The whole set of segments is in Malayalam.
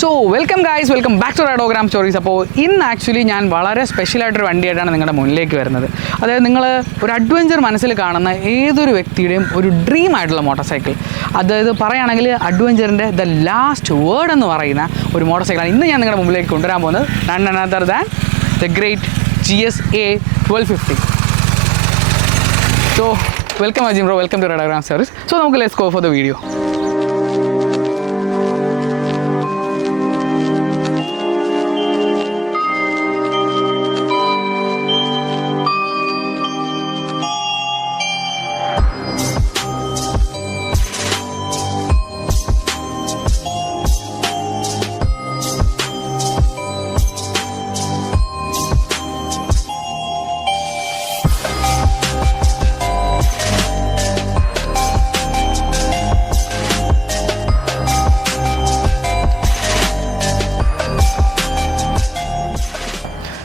So welcome guys, welcome back to Ridogram stories. അപ്പോൾ ഇന്ന് ആക്ച്വലി ഞാൻ വളരെ സ്പെഷ്യലായിട്ടൊരു വണ്ടിയായിട്ടാണ് നിങ്ങളുടെ മുന്നിലേക്ക് വരുന്നത്. അതായത് നിങ്ങൾ ഒരു അഡ്വഞ്ചർ മനസ്സിൽ കാണുന്ന ഏതൊരു വ്യക്തിയുടെയും ഒരു ഡ്രീം ആയിട്ടുള്ള മോട്ടോർ സൈക്കിൾ, അതായത് പറയുകയാണെങ്കിൽ അഡ്വഞ്ചറിൻ്റെ ദ ലാസ്റ്റ് വേർഡ് എന്ന് പറയുന്ന ഒരു മോട്ടോർ സൈക്കിളാണ് ഇന്ന് ഞാൻ നിങ്ങളുടെ മുമ്പിലേക്ക് കൊണ്ടുവരാൻ പോകുന്നത്. None another than the great GSA 1250. So welcome Ajim bro, welcome to Ridogram stories. So നമുക്ക് let's go for the video.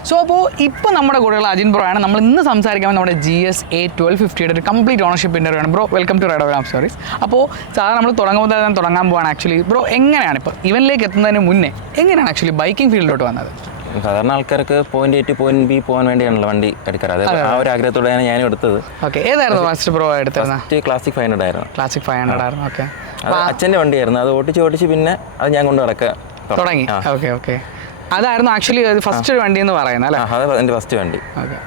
So അപ്പോൾ ഇപ്പോൾ നമ്മുടെ കൂടെയുള്ള അജിൻ ബ്രോ ആണ്. നമ്മൾ ഇന്ന് സംസാരിക്കാൻ നമ്മുടെ GSA 1250യുടെ ഒരു കംപ്ലീറ്റ് ഓണർഷിപ്പ് ഇൻ്റർവ്യൂ ആണ്. Bro welcome to Ridogram stories. അപ്പോൾ സാധാരണ നമ്മൾ തുടങ്ങാൻ പോവാണ്. ആക്ച്വലി ബ്രോ എങ്ങനെയാണ് ഇപ്പോൾ ഇവനിലേക്ക് എത്തുന്നതിന് മുന്നേ എങ്ങനെയാണ് ആക്ച്വലി ബൈക്കിംഗ് ഫീൽഡിലോട്ട് വന്നത്? സാധാരണ ആൾക്കാർക്ക് point A two point B പോകാൻ വേണ്ടിയാണല്ലോ വണ്ടി എടുക്കാറ്. അത് ആ ഒരു ആഗ്രഹത്തോടെയാണ് ഞാനും എടുത്തത്. ഓക്കെ, ഏതായിരുന്നു ഫസ്റ്റ് ബ്രോ എടുത്തത്? ക്ലാസിക് 500 ആയിരുന്നു. ക്ലാസിക് 500 ആയിരുന്നു. ഓക്കെ, അത് അച്ഛൻ്റെ വണ്ടിയായിരുന്നു. അത് ഓടിച്ച് പിന്നെ അത് ഞാൻ കൊണ്ട് നടക്കുക തുടങ്ങി. ഓക്കെ ഓക്കെ, അതായിരുന്നു ആക്ച്വലി ഫസ്റ്റ് ഒരു വണ്ടി എന്ന് പറയുന്നത് അല്ലേ? അത് എൻ്റെ ഫസ്റ്റ് വണ്ടി. ഓക്കെ,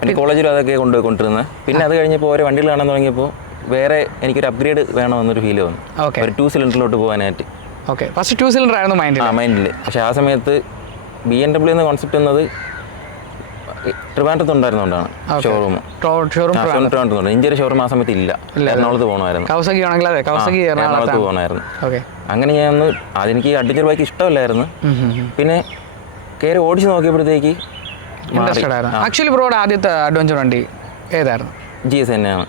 പിന്നെ കോളേജിലും അതൊക്കെ കൊണ്ടുവരുന്നത്. പിന്നെ അത് കഴിഞ്ഞപ്പോൾ ഓരോ വണ്ടികൾ കാണാൻ തുടങ്ങിയപ്പോൾ വേറെ എനിക്കൊരു അപ്ഗ്രേഡ് വേണമെന്നൊരു ഫീൽ വന്നു. ഓക്കെ, ഒരു 2 സിലിണ്ടറിലോട്ട് പോകാനായിട്ട്. ഓക്കെ, ഫസ്റ്റ് 2 സിലിണ്ടർ ആയിരുന്നു മൈൻഡിൽ. പക്ഷേ ആ സമയത്ത് BMW എന്ന കോൺസെപ്റ്റ് എന്നത് ട്രിവാൻഡ്രത്തുണ്ടായിരുന്നുകൊണ്ടാണ് ഷോറൂം. ട്രിവാൻഡ്രത്തുണ്ട്. ഇന്ത്യയുടെ ഷോറൂം ആ സമയത്ത് ഇല്ല. എറണാകുളത്ത് പോകണമായിരുന്നു. എറണാകുളത്ത് പോകണമായിരുന്നു. അങ്ങനെ ഞാൻ ഒന്ന് അതെനിക്ക് അഡ്വഞ്ചർ ബൈക്ക് ഇഷ്ടമല്ലായിരുന്നു. പിന്നെ കയറി ഓടിച്ച് നോക്കിയപ്പോഴത്തേക്ക് ആക്ച്വലി ബ്രോയുടെ ആദ്യത്തെ അഡ്വഞ്ചർ വണ്ടി ഏതായിരുന്നു? GS തന്നെയാണ്.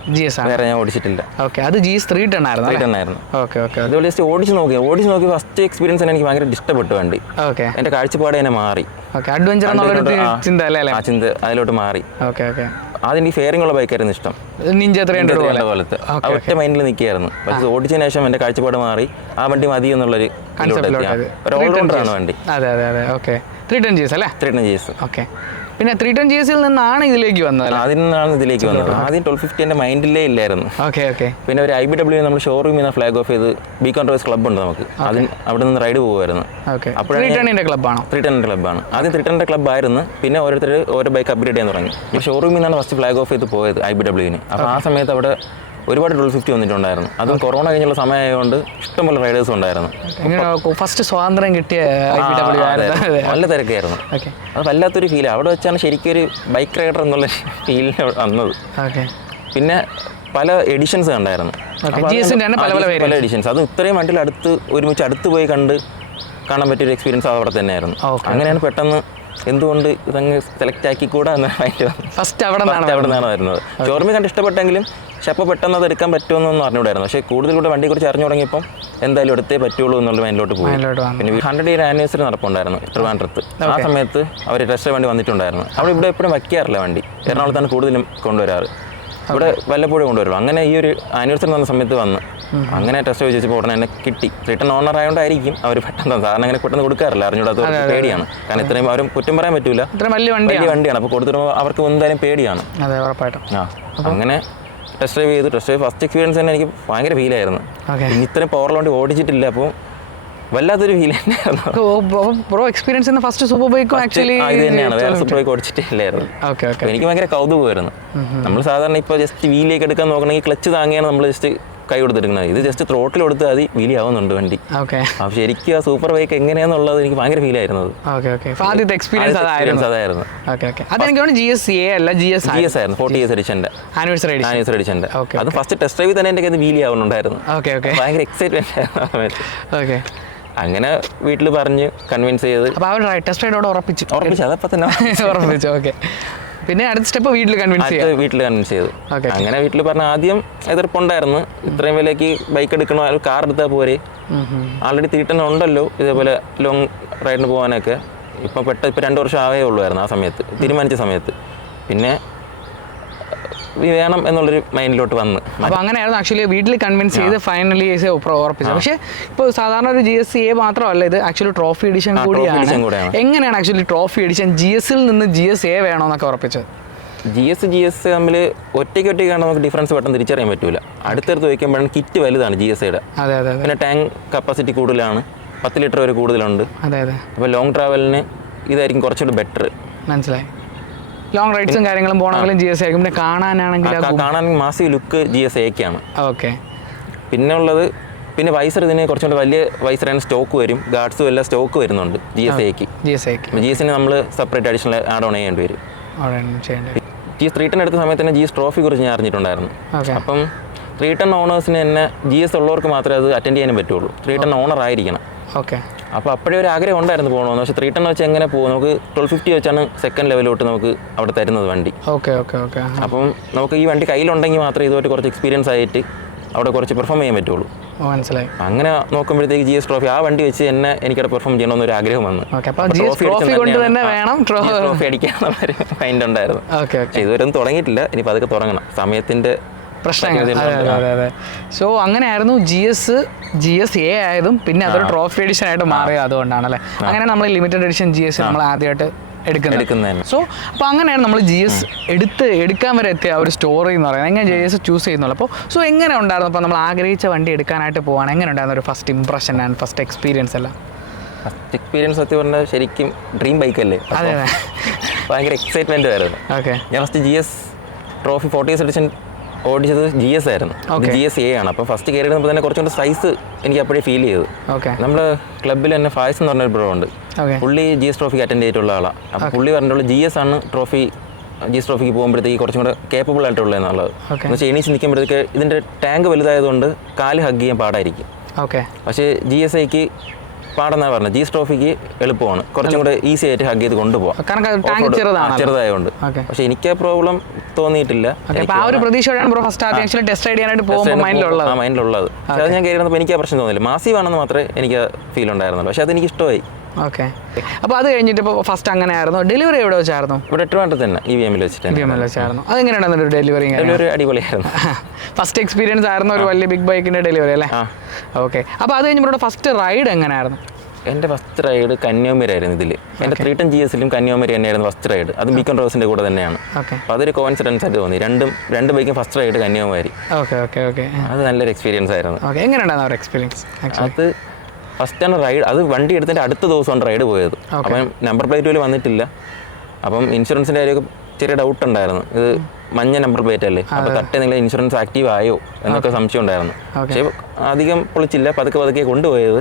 വേറെ ഞാൻ ഓടിച്ചിട്ടില്ല. ഓക്കെ, അത് GS 310 ആയിരുന്നു. ഓക്കെ ഓക്കെ, അതുപോലെ ജസ്റ്റ് ഓടിച്ച് നോക്കി ഫസ്റ്റ് എക്സ്പീരിയൻസ് തന്നെ എനിക്ക് ഭയങ്കര ഇഷ്ടപ്പെട്ടു വണ്ടി. ഓക്കെ, എൻ്റെ കാഴ്ചപ്പാട് തന്നെ മാറി. അഡ്വഞ്ചർ ചിന്ത അതിലോട്ട് മാറി. ഓക്കെ ഓക്കെ, അതെനിക്ക് ഫെയറിംഗ് ഉള്ള ബൈക്കായിരുന്നു ഇഷ്ടം. നിഞ്ച 300 പോലത്തെ ഒറ്റ മൈൻഡിൽ നിൽക്കുകയായിരുന്നു. പക്ഷേ ഓടിച്ചതിന് ശേഷം എൻ്റെ കാഴ്ചപ്പാട് മാറി. ആ വണ്ടി മതി എന്നുള്ളൊരു ഓൾറൗണ്ടറാണ് വണ്ടി. അതെ അതെ അതെ. ഓക്കെ, 310 GS അല്ലേ? 310 GS. ഓക്കെ, പിന്നെ 310 GS നിന്നാണ് ഇതിലേക്ക് വന്നത്? അതിൽ നിന്നാണ് ഇതിലേക്ക് വന്നത്. ആദ്യം 1250 എൻ്റെ മൈൻഡിലേ ഇല്ലായിരുന്നു. ഓക്കെ ഓക്കെ, പിന്നെ ഒരു IBW നമ്മൾ ഷോറൂമിൽ നിന്ന് ഫ്ലാഗ് ഓഫ് ചെയ്ത് ബീക്കോൺ റോയ്സ് ക്ലബ്ബ് ഉണ്ട് നമുക്ക്. അവിടെ നിന്ന് റൈഡ് പോകുമായിരുന്നു. അപ്പോഴാണ് 310 ക്ലബ്ബാണ്. 310 ക്ലബ്ബാണ്. ആദ്യം 310 ക്ലബ്ബായിരുന്നു. പിന്നെ ഓരോരുത്തർ ഓരോ ബൈക്ക് അപ്ഗ്രേഡ് ചെയ്യാൻ തുടങ്ങി. ഈ ഷോറൂമിൽ നിന്നാണ് ഫസ്റ്റ് ഫ്ലാഗ് ഓഫ് ചെയ്ത് പോയത് IBWന്. അപ്പോൾ ആ സമയത്ത് അവിടെ ഒരുപാട് 1250 വന്നിട്ടുണ്ടായിരുന്നു. അതും കൊറോണ കഴിഞ്ഞുള്ള സമയമായതുകൊണ്ട് ഇഷ്ടംപോലെ റൈഡേഴ്സ് ഉണ്ടായിരുന്നു. ഫസ്റ്റ് സ്വാതന്ത്ര്യം കിട്ടിയ നല്ല തിരക്കായിരുന്നു. അത് വല്ലാത്തൊരു ഫീൽ. അവിടെ വെച്ചാണ് ശരിക്കും ഒരു ബൈക്ക് റൈഡർ എന്നുള്ള ഫീലിന് വന്നത്. പിന്നെ പല എഡിഷൻസ് കണ്ടായിരുന്നു. പല എഡിഷൻസ്. അത് ഇത്രയും വണ്ടിയിൽ ഒരുമിച്ച് അടുത്ത് പോയി കാണാൻ പറ്റിയൊരു എക്സ്പീരിയൻസ് അവിടെ തന്നെയായിരുന്നു. അങ്ങനെയാണ് പെട്ടെന്ന് എന്തുകൊണ്ട് ഇതങ്ങ് സെലക്ട് ആക്കിക്കൂടാ എന്ന മൈൻഡ് ഫസ്റ്റ് അവിടെ നിന്നാണ് വരുന്നത്. ഷോറൂമിൽ കണ്ട് ഇഷ്ടപ്പെട്ടെങ്കിലും പക്ഷെ അപ്പോൾ പെട്ടെന്ന് അത് എടുക്കാൻ പറ്റുമെന്നൊന്നും അറിഞ്ഞൂടായിരുന്നു. പക്ഷേ കൂടുതലൂടെ വണ്ടിയെക്കുറിച്ച് അറിഞ്ഞു തുടങ്ങിയപ്പോൾ എന്തായാലും എടുത്തേ പറ്റുള്ളൂ എന്നുള്ള മൈൻഡിലോട്ട് പോയി. പിന്നെ 100 ഇയർ ആനിവേഴ്സറി നടപ്പുണ്ടായിരുന്നു ട്രിവാൻഡ്രത്ത്. ആ സമയത്ത് അവർ ടെസ്റ്റ് വണ്ടി വന്നിട്ടുണ്ടായിരുന്നു. അവിടെ ഇവിടെ എപ്പോഴും വയ്ക്കാറില്ല വണ്ടി. എറണാകുളത്താണ് കൂടുതലും കൊണ്ടുവരാറ്. ഇവിടെ വല്ലപ്പോഴും കൊണ്ടുവരുള്ളൂ. അങ്ങനെ ഈ ഒരു ആനിവേഴ്സറി വന്ന സമയത്ത് വന്ന് അങ്ങനെ ടെസ്റ്റ് ചോദിച്ചപ്പോൾ ഉടനെ എന്നെ കിട്ടി. റിട്ടേൺ ഓണർ ആയതുകൊണ്ടായിരിക്കും അവർ പെട്ടെന്ന്, സാധാരണ അങ്ങനെ പെട്ടെന്ന് കൊടുക്കാറില്ല. അറിഞ്ഞൂടാത്ത പേടിയാണ്. കാരണം ഇത്രയും അവരും കുറ്റം പറയാൻ പറ്റൂല. വലിയ വണ്ടിയാണ്. അപ്പോൾ കൊടുത്തിടുമ്പോൾ അവർക്ക് എന്തായാലും പേടിയാണ്. അങ്ങനെ ടെസ്റ്റ് ഡ്രൈവ് ചെയ്തു. ടെസ്റ്റ് ഡ്രൈവ് ഫസ്റ്റ് എക്സ്പീരിയൻസ് തന്നെ എനിക്ക് ഭയങ്കര ഫീലായിരുന്നു. ഇത്രയും പവറിൽ വണ്ടി ഓടിച്ചിട്ടില്ല. അപ്പോൾ വല്ലാത്തൊരു ഫീൽ തന്നെയായിരുന്നു. എക്സ്പീരിയൻസ് ഫസ്റ്റ് സൂപ്പർ ബൈക്കും ആക്ച്വലി ഇത് തന്നെയാണ്. വേറെ സൂപ്പർ ബൈക്ക് ഓടിച്ചിട്ടില്ലായിരുന്നു. എനിക്ക് ഭയങ്കര കൗതുകമായിരുന്നു. നമ്മൾ സാധാരണ ഇപ്പോൾ ജസ്റ്റ് വീലിലേക്ക് എടുക്കാൻ നോക്കണമെങ്കിൽ ക്ലച്ച് താങ്ങിയാണ് നമ്മൾ ജസ്റ്റ് കൈ കൊടുത്തെടുക്കുന്നത്. ഇത് ജസ്റ്റ് ത്രോട്ടിൽ കൊടുത്ത് അത് വീലി ആവുന്നുണ്ട് വണ്ടി. അപ്പോൾ ശരിക്കും ആ സൂപ്പർ ബൈക്ക് എങ്ങനെയാണെന്നുള്ളത് എനിക്ക് ഭയങ്കര ഫീൽ ആയിരുന്നത്. എക്സ്പീരിയൻസ് അതായിരുന്നു. GSA അല്ല, GS ആയിരുന്നു. 40 ഇയേഴ്സ് എഡിഷൻ്റെ ആനിവേഴ്സറി എഡിഷൻ്റെ. അത് ഫസ്റ്റ് ടെസ്റ്റ് ഡ്രൈവ് തന്നെ എൻ്റെ വീലി ആവുന്നുണ്ടായിരുന്നു. ഭയങ്കര എക്സൈറ്റ്മെന്റ് ആയിരുന്നു. അങ്ങനെ വീട്ടിൽ പറഞ്ഞ് കൺവിൻസ് ചെയ്ത് ഉറപ്പിച്ചു. അതപ്പോൾ തന്നെ ഉറപ്പിച്ചു. പിന്നെ അടുത്ത സ്റ്റെപ്പ് വീട്ടിൽ കൺവിൻസ് ചെയ്തു. അങ്ങനെ വീട്ടിൽ പറഞ്ഞ ആദ്യം എതിർപ്പുണ്ടായിരുന്നു. ഇത്രയും വിലയ്ക്ക് ബൈക്ക് എടുക്കണോ, അല്ലെങ്കിൽ കാർ എടുത്താൽ പോരെ, ആൾറെഡി 310 ഉണ്ടല്ലോ ഇതേപോലെ ലോങ് റൈഡിന് പോകാനൊക്കെ. ഇപ്പോൾ 2 വർഷം ആവേ ഉള്ളായിരുന്നു ആ സമയത്ത് തീരുമാനിച്ച സമയത്ത്. പിന്നെ വേണം എന്നുള്ളൊരു മൈൻഡിലോട്ട് വന്ന്. അപ്പോൾ അങ്ങനെയായിരുന്നു ആക്ച്വലി വീട്ടിൽ കൺവിൻസ് ചെയ്ത് ഫൈനലി ഉറപ്പിച്ചത്. പക്ഷേ ഇപ്പോൾ സാധാരണ ഒരു GS മാത്രമല്ല, ഇത് ആക്ച്വലി ട്രോഫി എഡിഷൻ കൂടിയാണ്. എങ്ങനെയാണ് ആക്ച്വലി ട്രോഫി എഡിഷൻ GSൽ നിന്ന് GS വേണമെന്നൊക്കെ ഉറപ്പിച്ചത്? GS തമ്മിൽ ഒറ്റയ്ക്കാണ് നമുക്ക് ഡിഫറൻസ് പെട്ടെന്ന് തിരിച്ചറിയാൻ പറ്റൂല. അടുത്തടുത്ത് വയ്ക്കുമ്പോഴാണ് കിറ്റ് വലുതാണ് GSയുടെ. അതെ അതെ. പിന്നെ ടാങ്ക് കപ്പാസിറ്റി കൂടുതലാണ്, 10 ലിറ്റർ വരെ കൂടുതലുണ്ട്. അതെ അതെ. അപ്പോൾ ലോങ് ട്രാവലിന് ഇതായിരിക്കും കുറച്ചുകൂടി ബെറ്റർ. മനസ്സിലായി. ലോങ് റൈഡ്സും കാര്യങ്ങളും പോകണമെങ്കിലും GS ആയിരിക്കും. പിന്നെ കാണാനാണെങ്കിൽ മാസീവ് ലുക്ക് GS ഓക്കെ. പിന്നെ ഉള്ളത് പിന്നെ വൈസർ, ഇതിന് കുറച്ചുകൂടി വലിയ വൈസറാണ് സ്റ്റോക്ക് വരും, ഗാർഡ്സും എല്ലാം സ്റ്റോക്ക് വരുന്നുണ്ട് GSന് നമ്മൾ സെപ്പറേറ്റ് അഡീഷണൽ ആഡ് ഓൺ ചെയ്യേണ്ടി വരും. GS 310 എടുത്ത സമയത്ത് തന്നെ GS ട്രോഫി കുറിച്ച് ഞാൻ അറിഞ്ഞിട്ടുണ്ടായിരുന്നു. അപ്പം 310 ഓണേഴ്സിന് തന്നെ GS ഉള്ളവർക്ക് മാത്രമേ അത് അറ്റൻഡ് ചെയ്യാനും പറ്റുള്ളൂ. 310 ഓണർ ആയിരിക്കണം. ഓക്കെ. അപ്പോൾ അപ്പോഴേ ഒരു ആഗ്രഹം ഉണ്ടായിരുന്നു പോകണമെന്ന്. പക്ഷേ 310 വെച്ച് എങ്ങനെ പോകും? നമുക്ക് 1250 വെച്ചാണ് സെക്കൻഡ് ലെവലോട്ട് നമുക്ക് അവിടെ തരുന്നത് വണ്ടി. Okay okay okay. അപ്പം നമുക്ക് ഈ വണ്ടി കയ്യിലുണ്ടെങ്കിൽ മാത്രമേ ഇതുമായിട്ട് കുറച്ച് എക്സ്പീരിയൻസ് ആയിട്ട് അവിടെ കുറച്ച് പെർഫോം ചെയ്യാൻ പറ്റുള്ളൂ. മനസ്സിലായി. അങ്ങനെ നോക്കുമ്പോഴത്തേക്ക് GS ട്രോഫി ആ വണ്ടി വെച്ച് തന്നെ എനിക്കവിടെ പെർഫോം ചെയ്യണമെന്നൊരു ആഗ്രഹം വന്നു. ട്രോഫി അടിക്കാനുള്ളൊരു മൈൻഡ് ഉണ്ടായിരുന്നു. ഇതുവരെ ഒന്നും തുടങ്ങിയിട്ടില്ല, ഇനിയിപ്പോൾ അതൊക്കെ തുടങ്ങണം, സമയത്തിൻ്റെ പ്രശ്നങ്ങൾ. സോ അങ്ങനെയായിരുന്നു GS ആയതും പിന്നെ അതൊരു ട്രോഫി എഡിഷൻ ആയിട്ട് മാറിയത് അതുകൊണ്ടാണല്ലേ. അങ്ങനെ നമ്മൾ ലിമിറ്റഡ് എഡിഷൻ GS നമ്മൾ ആദ്യമായിട്ട് എടുക്കുന്നത്. സോ അപ്പോൾ അങ്ങനെയാണ് നമ്മൾ GS എടുക്കാൻ വരെ എത്തിയ ഒരു സ്റ്റോറി എന്ന് പറയുന്നത്. എങ്ങനെ GS ചൂസ് ചെയ്യുന്നുള്ളൂ. അപ്പോൾ സോ എങ്ങനെ ഉണ്ടായിരുന്നു? അപ്പോൾ നമ്മൾ ആഗ്രഹിച്ച വണ്ടി എടുക്കാനായിട്ട് പോവാണ്, എങ്ങനെ ഉണ്ടായിരുന്ന ഒരു first impression and first experience എല്ലാം? ഫസ്റ്റ് എക്സ്പീരിയൻസ് സത്യം പറഞ്ഞാൽ ശരിക്കും ഡ്രീം ബൈക്കല്ലേ, അതെ ഭയങ്കര എക്സൈറ്റ്മെൻറ്റ് ആയിരുന്നു. ഓക്കെ. ഞാൻ first GS trophy 40th edition ഓടിച്ചത് GS ആയിരുന്നു. GS ആണ്. അപ്പോൾ ഫസ്റ്റ് കയറി ഇരുന്നപ്പോൾ തന്നെ കുറച്ചുകൂടി സൈസ് എനിക്ക് അപ്പോഴേ ഫീൽ ചെയ്തു. നമ്മുടെ ക്ലബ്ബിൽ തന്നെ ഫായ്സ് എന്ന് പറഞ്ഞൊരു ബ്രോ ഉണ്ട്, പുള്ളി GS ട്രോഫിക്ക് അറ്റൻഡ് ചെയ്തിട്ടുള്ള ആളാണ്. അപ്പോൾ പുള്ളി പറഞ്ഞിട്ടുള്ള GS ട്രോഫിക്ക് പോകുമ്പോഴത്തേക്ക് കുറച്ചും കൂടെ കേപ്പബിൾ ആയിട്ടുള്ളത് എന്നുള്ളത്. എന്ന് വെച്ചാൽ എണീച്ച് നിൽക്കുമ്പോഴത്തേക്ക് ഇതിൻ്റെ ടാങ്ക് വലുതായതുകൊണ്ട് കാല് ഹഗ് ചെയ്യാൻ പാടായിരിക്കും. പക്ഷേ GSIക്ക് പാടെന്നാണ് പറഞ്ഞത്. GS ട്രോഫിക്ക് എളുപ്പമാണ്, കുറച്ചും കൂടെ ഈസി ആയിട്ട് ഹഗ് ചെയ്ത് കൊണ്ടുപോകാം, ചെറുതായതുകൊണ്ട്. പക്ഷെ എനിക്ക് ആ പ്രോബ്ലം തോന്നിയിട്ടില്ല. മൈൻഡിലുള്ളത് പക്ഷെ അത് ഞാൻ കയറുന്നപ്പോൾ എനിക്ക് ആ പ്രശ്നം തോന്നിയില്ല. മാസീവ് ആണെന്ന് മാത്രമേ എനിക്ക് ഫീൽ ഉണ്ടായിരുന്നുള്ളൂ. പക്ഷെ അതെനിക്ക് ഇഷ്ടമായി. ഓക്കെ. അപ്പോൾ അത് കഴിഞ്ഞിട്ട് ഇപ്പോൾ ഫസ്റ്റ് അങ്ങനെ ആയിരുന്നു. ഡെലിവറി എവിടെ വെച്ചായിരുന്നു? ഇവിടെ ട്രിവാൻഡ്രത്ത് തന്നെ EVM-ൽ വെച്ചായിരുന്നു. അതെങ്ങനെയായിരുന്നു ഡെലിവറി? അടിപൊളിയായിരുന്നു. ഫസ്റ്റ് എക്സ്പീരിയൻസ് ആയിരുന്നു ഒരു വലിയ ബിഗ് ബൈക്കിൻ്റെ ഡെലിവറി അല്ലേ? ഓക്കെ. അപ്പോൾ അത് കഴിഞ്ഞപ്പോൾ ഫസ്റ്റ് റൈഡ് എങ്ങനെയായിരുന്നു? എൻ്റെ ഫസ്റ്റ് റൈഡ് കന്യാകുമാരി ആയിരുന്നു. ഇതിൽ എൻ്റെ 310 GSലും കന്യാകുമാരി തന്നെയായിരുന്നു ഫസ്റ്റ് റൈഡ്. അത് ബീക്കൺ റോസിൻ്റെ കൂടെ തന്നെയാണ്. അപ്പോൾ അതൊരു കോയിൻസിഡൻസ് ആയിട്ട് തോന്നി. രണ്ട് ബൈക്കും ഫസ്റ്റ് റൈഡ് കന്യാകുമാരി. അത് നല്ലൊരു എക്സ്പീരിയൻസ് ആയിരുന്നു. എങ്ങനെയുണ്ടായിരുന്നു എക്സ്പീരിയൻസ്? അത് ഫസ്റ്റാണ് റൈഡ്. അത് വണ്ടി എടുത്തതിൻ്റെ അടുത്ത ദിവസമാണ് റൈഡ് പോയത്. അപ്പം നമ്പർ പ്ലേറ്റ് പോലും വന്നിട്ടില്ല. അപ്പം ഇൻഷുറൻസിൻ്റെ കാര്യമൊക്കെ ചെറിയ ഡൗട്ട് ഉണ്ടായിരുന്നു. ഇത് മഞ്ഞ നമ്പർ പ്ലേറ്റ് അല്ലേ, അപ്പോൾ തട്ടേ നിങ്ങൾ ഇൻഷുറൻസ് ആക്റ്റീവ് ആയോ എന്നൊക്കെ സംശയം ഉണ്ടായിരുന്നു. പക്ഷേ അധികം പൊളിച്ചില്ല, പതുക്കെ കൊണ്ടുപോയത്.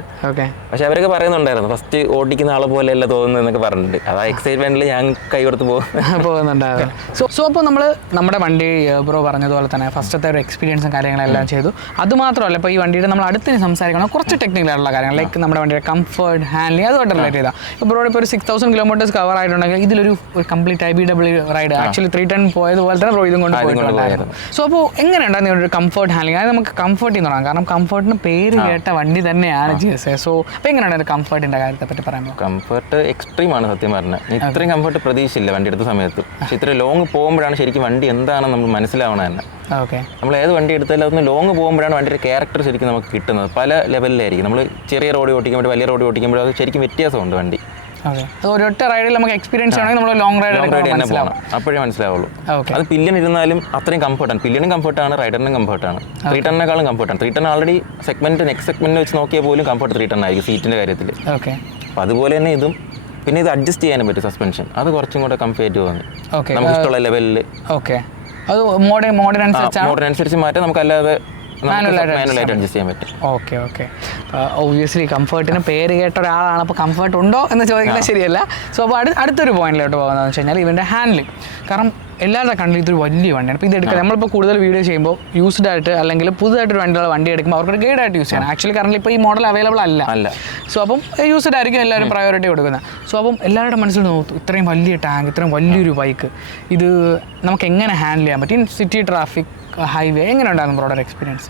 പക്ഷെ അവരൊക്കെ പറയുന്നുണ്ടായിരുന്നു ഫസ്റ്റ് ഓടിക്കുന്ന ആളെ പോലെ അല്ല തോന്നുന്നു എന്നൊക്കെ പറഞ്ഞിട്ട്. അത് ആ എക്സൈറ്റ്മെന്റിൽ ഞാൻ കൈകൊടുത്ത് പോകുന്നുണ്ടായിരുന്നു. സോ അപ്പോൾ നമ്മുടെ വണ്ടി ബ്രോ പറഞ്ഞതുപോലെ തന്നെ ഫസ്റ്റത്തെ ഒരു എക്സ്പീരിയൻസും കാര്യങ്ങളെല്ലാം ചെയ്തു. അതുമാത്രമല്ല, ഇപ്പോൾ ഈ വണ്ടിയുടെ നമ്മൾ അടുത്തിന് സംസാരിക്കണം കുറച്ച് ടെക്നിക്കൽ ആയിട്ടുള്ള കാര്യങ്ങൾ, ലൈക്ക് നമ്മുടെ വണ്ടിയുടെ കംഫർട്ട്, ഹാൻഡ്ലിംഗ്, അതുമായിട്ട് റിലേറ്റ് ചെയ്താൽ. ഇപ്പോൾ ബ്രോയുടെ ഇപ്പോൾ ഒരു 6000 കിലോമീറ്റേഴ്സ് കവർ ആയിട്ടുണ്ടെങ്കിൽ ഇതിലൊരു കംപ്ലീറ്റ് IBW റൈഡ് ആക്ച്വലി 310 പോയതുപോലെ തന്നെ ബ്രോ ഇതും കൊണ്ട് പോയിട്ടുണ്ടായിരുന്നു. സോ അപ്പോൾ എങ്ങനെയുണ്ടായിരുന്നു ഒരു കംഫർട്ട് ഹാൻഡ്ലിംഗ്? അതായത് നമുക്ക് കംഫർട്ടിൽ നിന്ന് തുടങ്ങാം, കാരണം കംഫർട്ടിന് പേര് കേട്ട വണ്ടി തന്നെയാണ് GS. സോ അപ്പോൾ എങ്ങനെയാണ് കംഫർട്ടിൻ്റെ കാര്യത്തെ പറ്റി പറയുമ്പോൾ? കംഫർട്ട് എക്സ്ട്രീം ആണ് സത്യം പറഞ്ഞാൽ. ഇത്രയും കംഫർട്ട് പ്രതീക്ഷയില്ല വണ്ടി എടുത്ത സമയത്ത്. പക്ഷേ ഇത്ര ലോങ് പോകുമ്പോഴാണ് ശരിക്കും വണ്ടി എന്താണെന്ന് നമ്മൾ മനസ്സിലാവണം തന്നെ. നമ്മൾ ഏത് വണ്ടി എടുത്താലും അതൊന്ന് ലോങ് പോകുമ്പോഴാണ് വണ്ടിയുടെ ക്യാരക്ടർ ശരിക്കും നമുക്ക് കിട്ടുന്നത്. പല ലെവലിലായിരിക്കും. നമ്മൾ ചെറിയ റോഡ് ഓടിക്കുമ്പോൾ വലിയ റോഡ് ഓടിക്കുമ്പോൾ അത് ശരിക്കും വ്യത്യാസമുണ്ട് വണ്ടി. ഒരൊറ്റ റൈഡിൽ നമുക്ക് എക്സ്പീരിയൻസ് ആണെങ്കിൽ നമ്മൾ ലോങ് റൈഡ് തന്നെ പോകണം, അപ്പോഴേ മനസ്സിലാവുള്ളൂ. അത് പില്ലിയൻ ഇരുന്നാലും അത്രയും കംഫർട്ടാണ്. പില്ലിയനും കംഫർട്ടാണ്, റൈഡറിനും കംഫർട്ടാണ്. 310 കംഫർട്ടാണ്. 310 ഓൾറെഡി നെക്സ്റ്റ് സെഗ്മെന്റ് വെച്ച് നോക്കിയാൽ പോലും കംഫർട്ട് 310 ആയിരിക്കും സീറ്റിന്റെ കാര്യത്തിൽ. അപ്പോൾ അതുപോലെ തന്നെ ഇതും. പിന്നെ ഇത് അഡ്ജസ്റ്റ് ചെയ്യാനും പറ്റും സസ്പെൻഷൻ. അത് കുറച്ചും കൂടെ കംഫർട്ട് തോന്നി നമുക്ക് ഇഷ്ടമുള്ള ലെവലിൽ. അത് മോഡേൺ അനുസരിച്ച് മാറ്റാം, നമുക്കല്ലാതെ മാനുവലായിട്ട് അഡ്ജസ്റ്റ് ചെയ്യാൻ പറ്റും. ഓക്കെ. ഒബ്വിയസ്ലി കംഫർട്ടിന് പേര് കേട്ട ഒരാളാണ്. അപ്പോൾ കംഫർട്ട് ഉണ്ടോ എന്ന് ചോദിക്കുന്നത് ശരിയല്ല. സോ അപ്പോൾ അടുത്തൊരു പോയിന്റിലോട്ട് പോകുന്നതെന്ന് വെച്ച് കഴിഞ്ഞാൽ ഇവൻ്റെ ഹാൻഡ്ലിംഗ്. കാരണം എല്ലാവരുടെ കണ്ടിൽ ഇതൊരു വലിയ വണ്ടിയാണ്. അപ്പോൾ ഇത് എടുക്കുക നമ്മളിപ്പോൾ കൂടുതൽ വീഡിയോ ചെയ്യുമ്പോൾ യൂസ്ഡ് ആയിട്ട് അല്ലെങ്കിൽ പുതുതായിട്ടൊരു വണ്ടി എടുക്കുമ്പോൾ അവർക്കൊരു ഗൈഡായിട്ട് യൂസ് ചെയ്യണം. ആക്ച്വലി കാരണം ഇപ്പോൾ ഈ മോഡൽ അവൈലബിൾ അല്ല. സോ അപ്പം യൂസ്ഡ് ആയിരിക്കും എല്ലാവരും പ്രയോറിറ്റി കൊടുക്കുന്നത്. സോ അപ്പം എല്ലാവരുടെ മനസ്സിൽ നോക്കും ഇത്രയും വലിയ ടാങ്ക്, ഇത്രയും വലിയൊരു ബൈക്ക്, ഇത് നമുക്ക് എങ്ങനെ ഹാൻഡിൽ ചെയ്യാൻ പറ്റും? സിറ്റി ട്രാഫിക്, ഹൈവേ, എങ്ങനെ ഉണ്ടായിരുന്നു ബ്രോഡർ എക്സ്പീരിയൻസ്?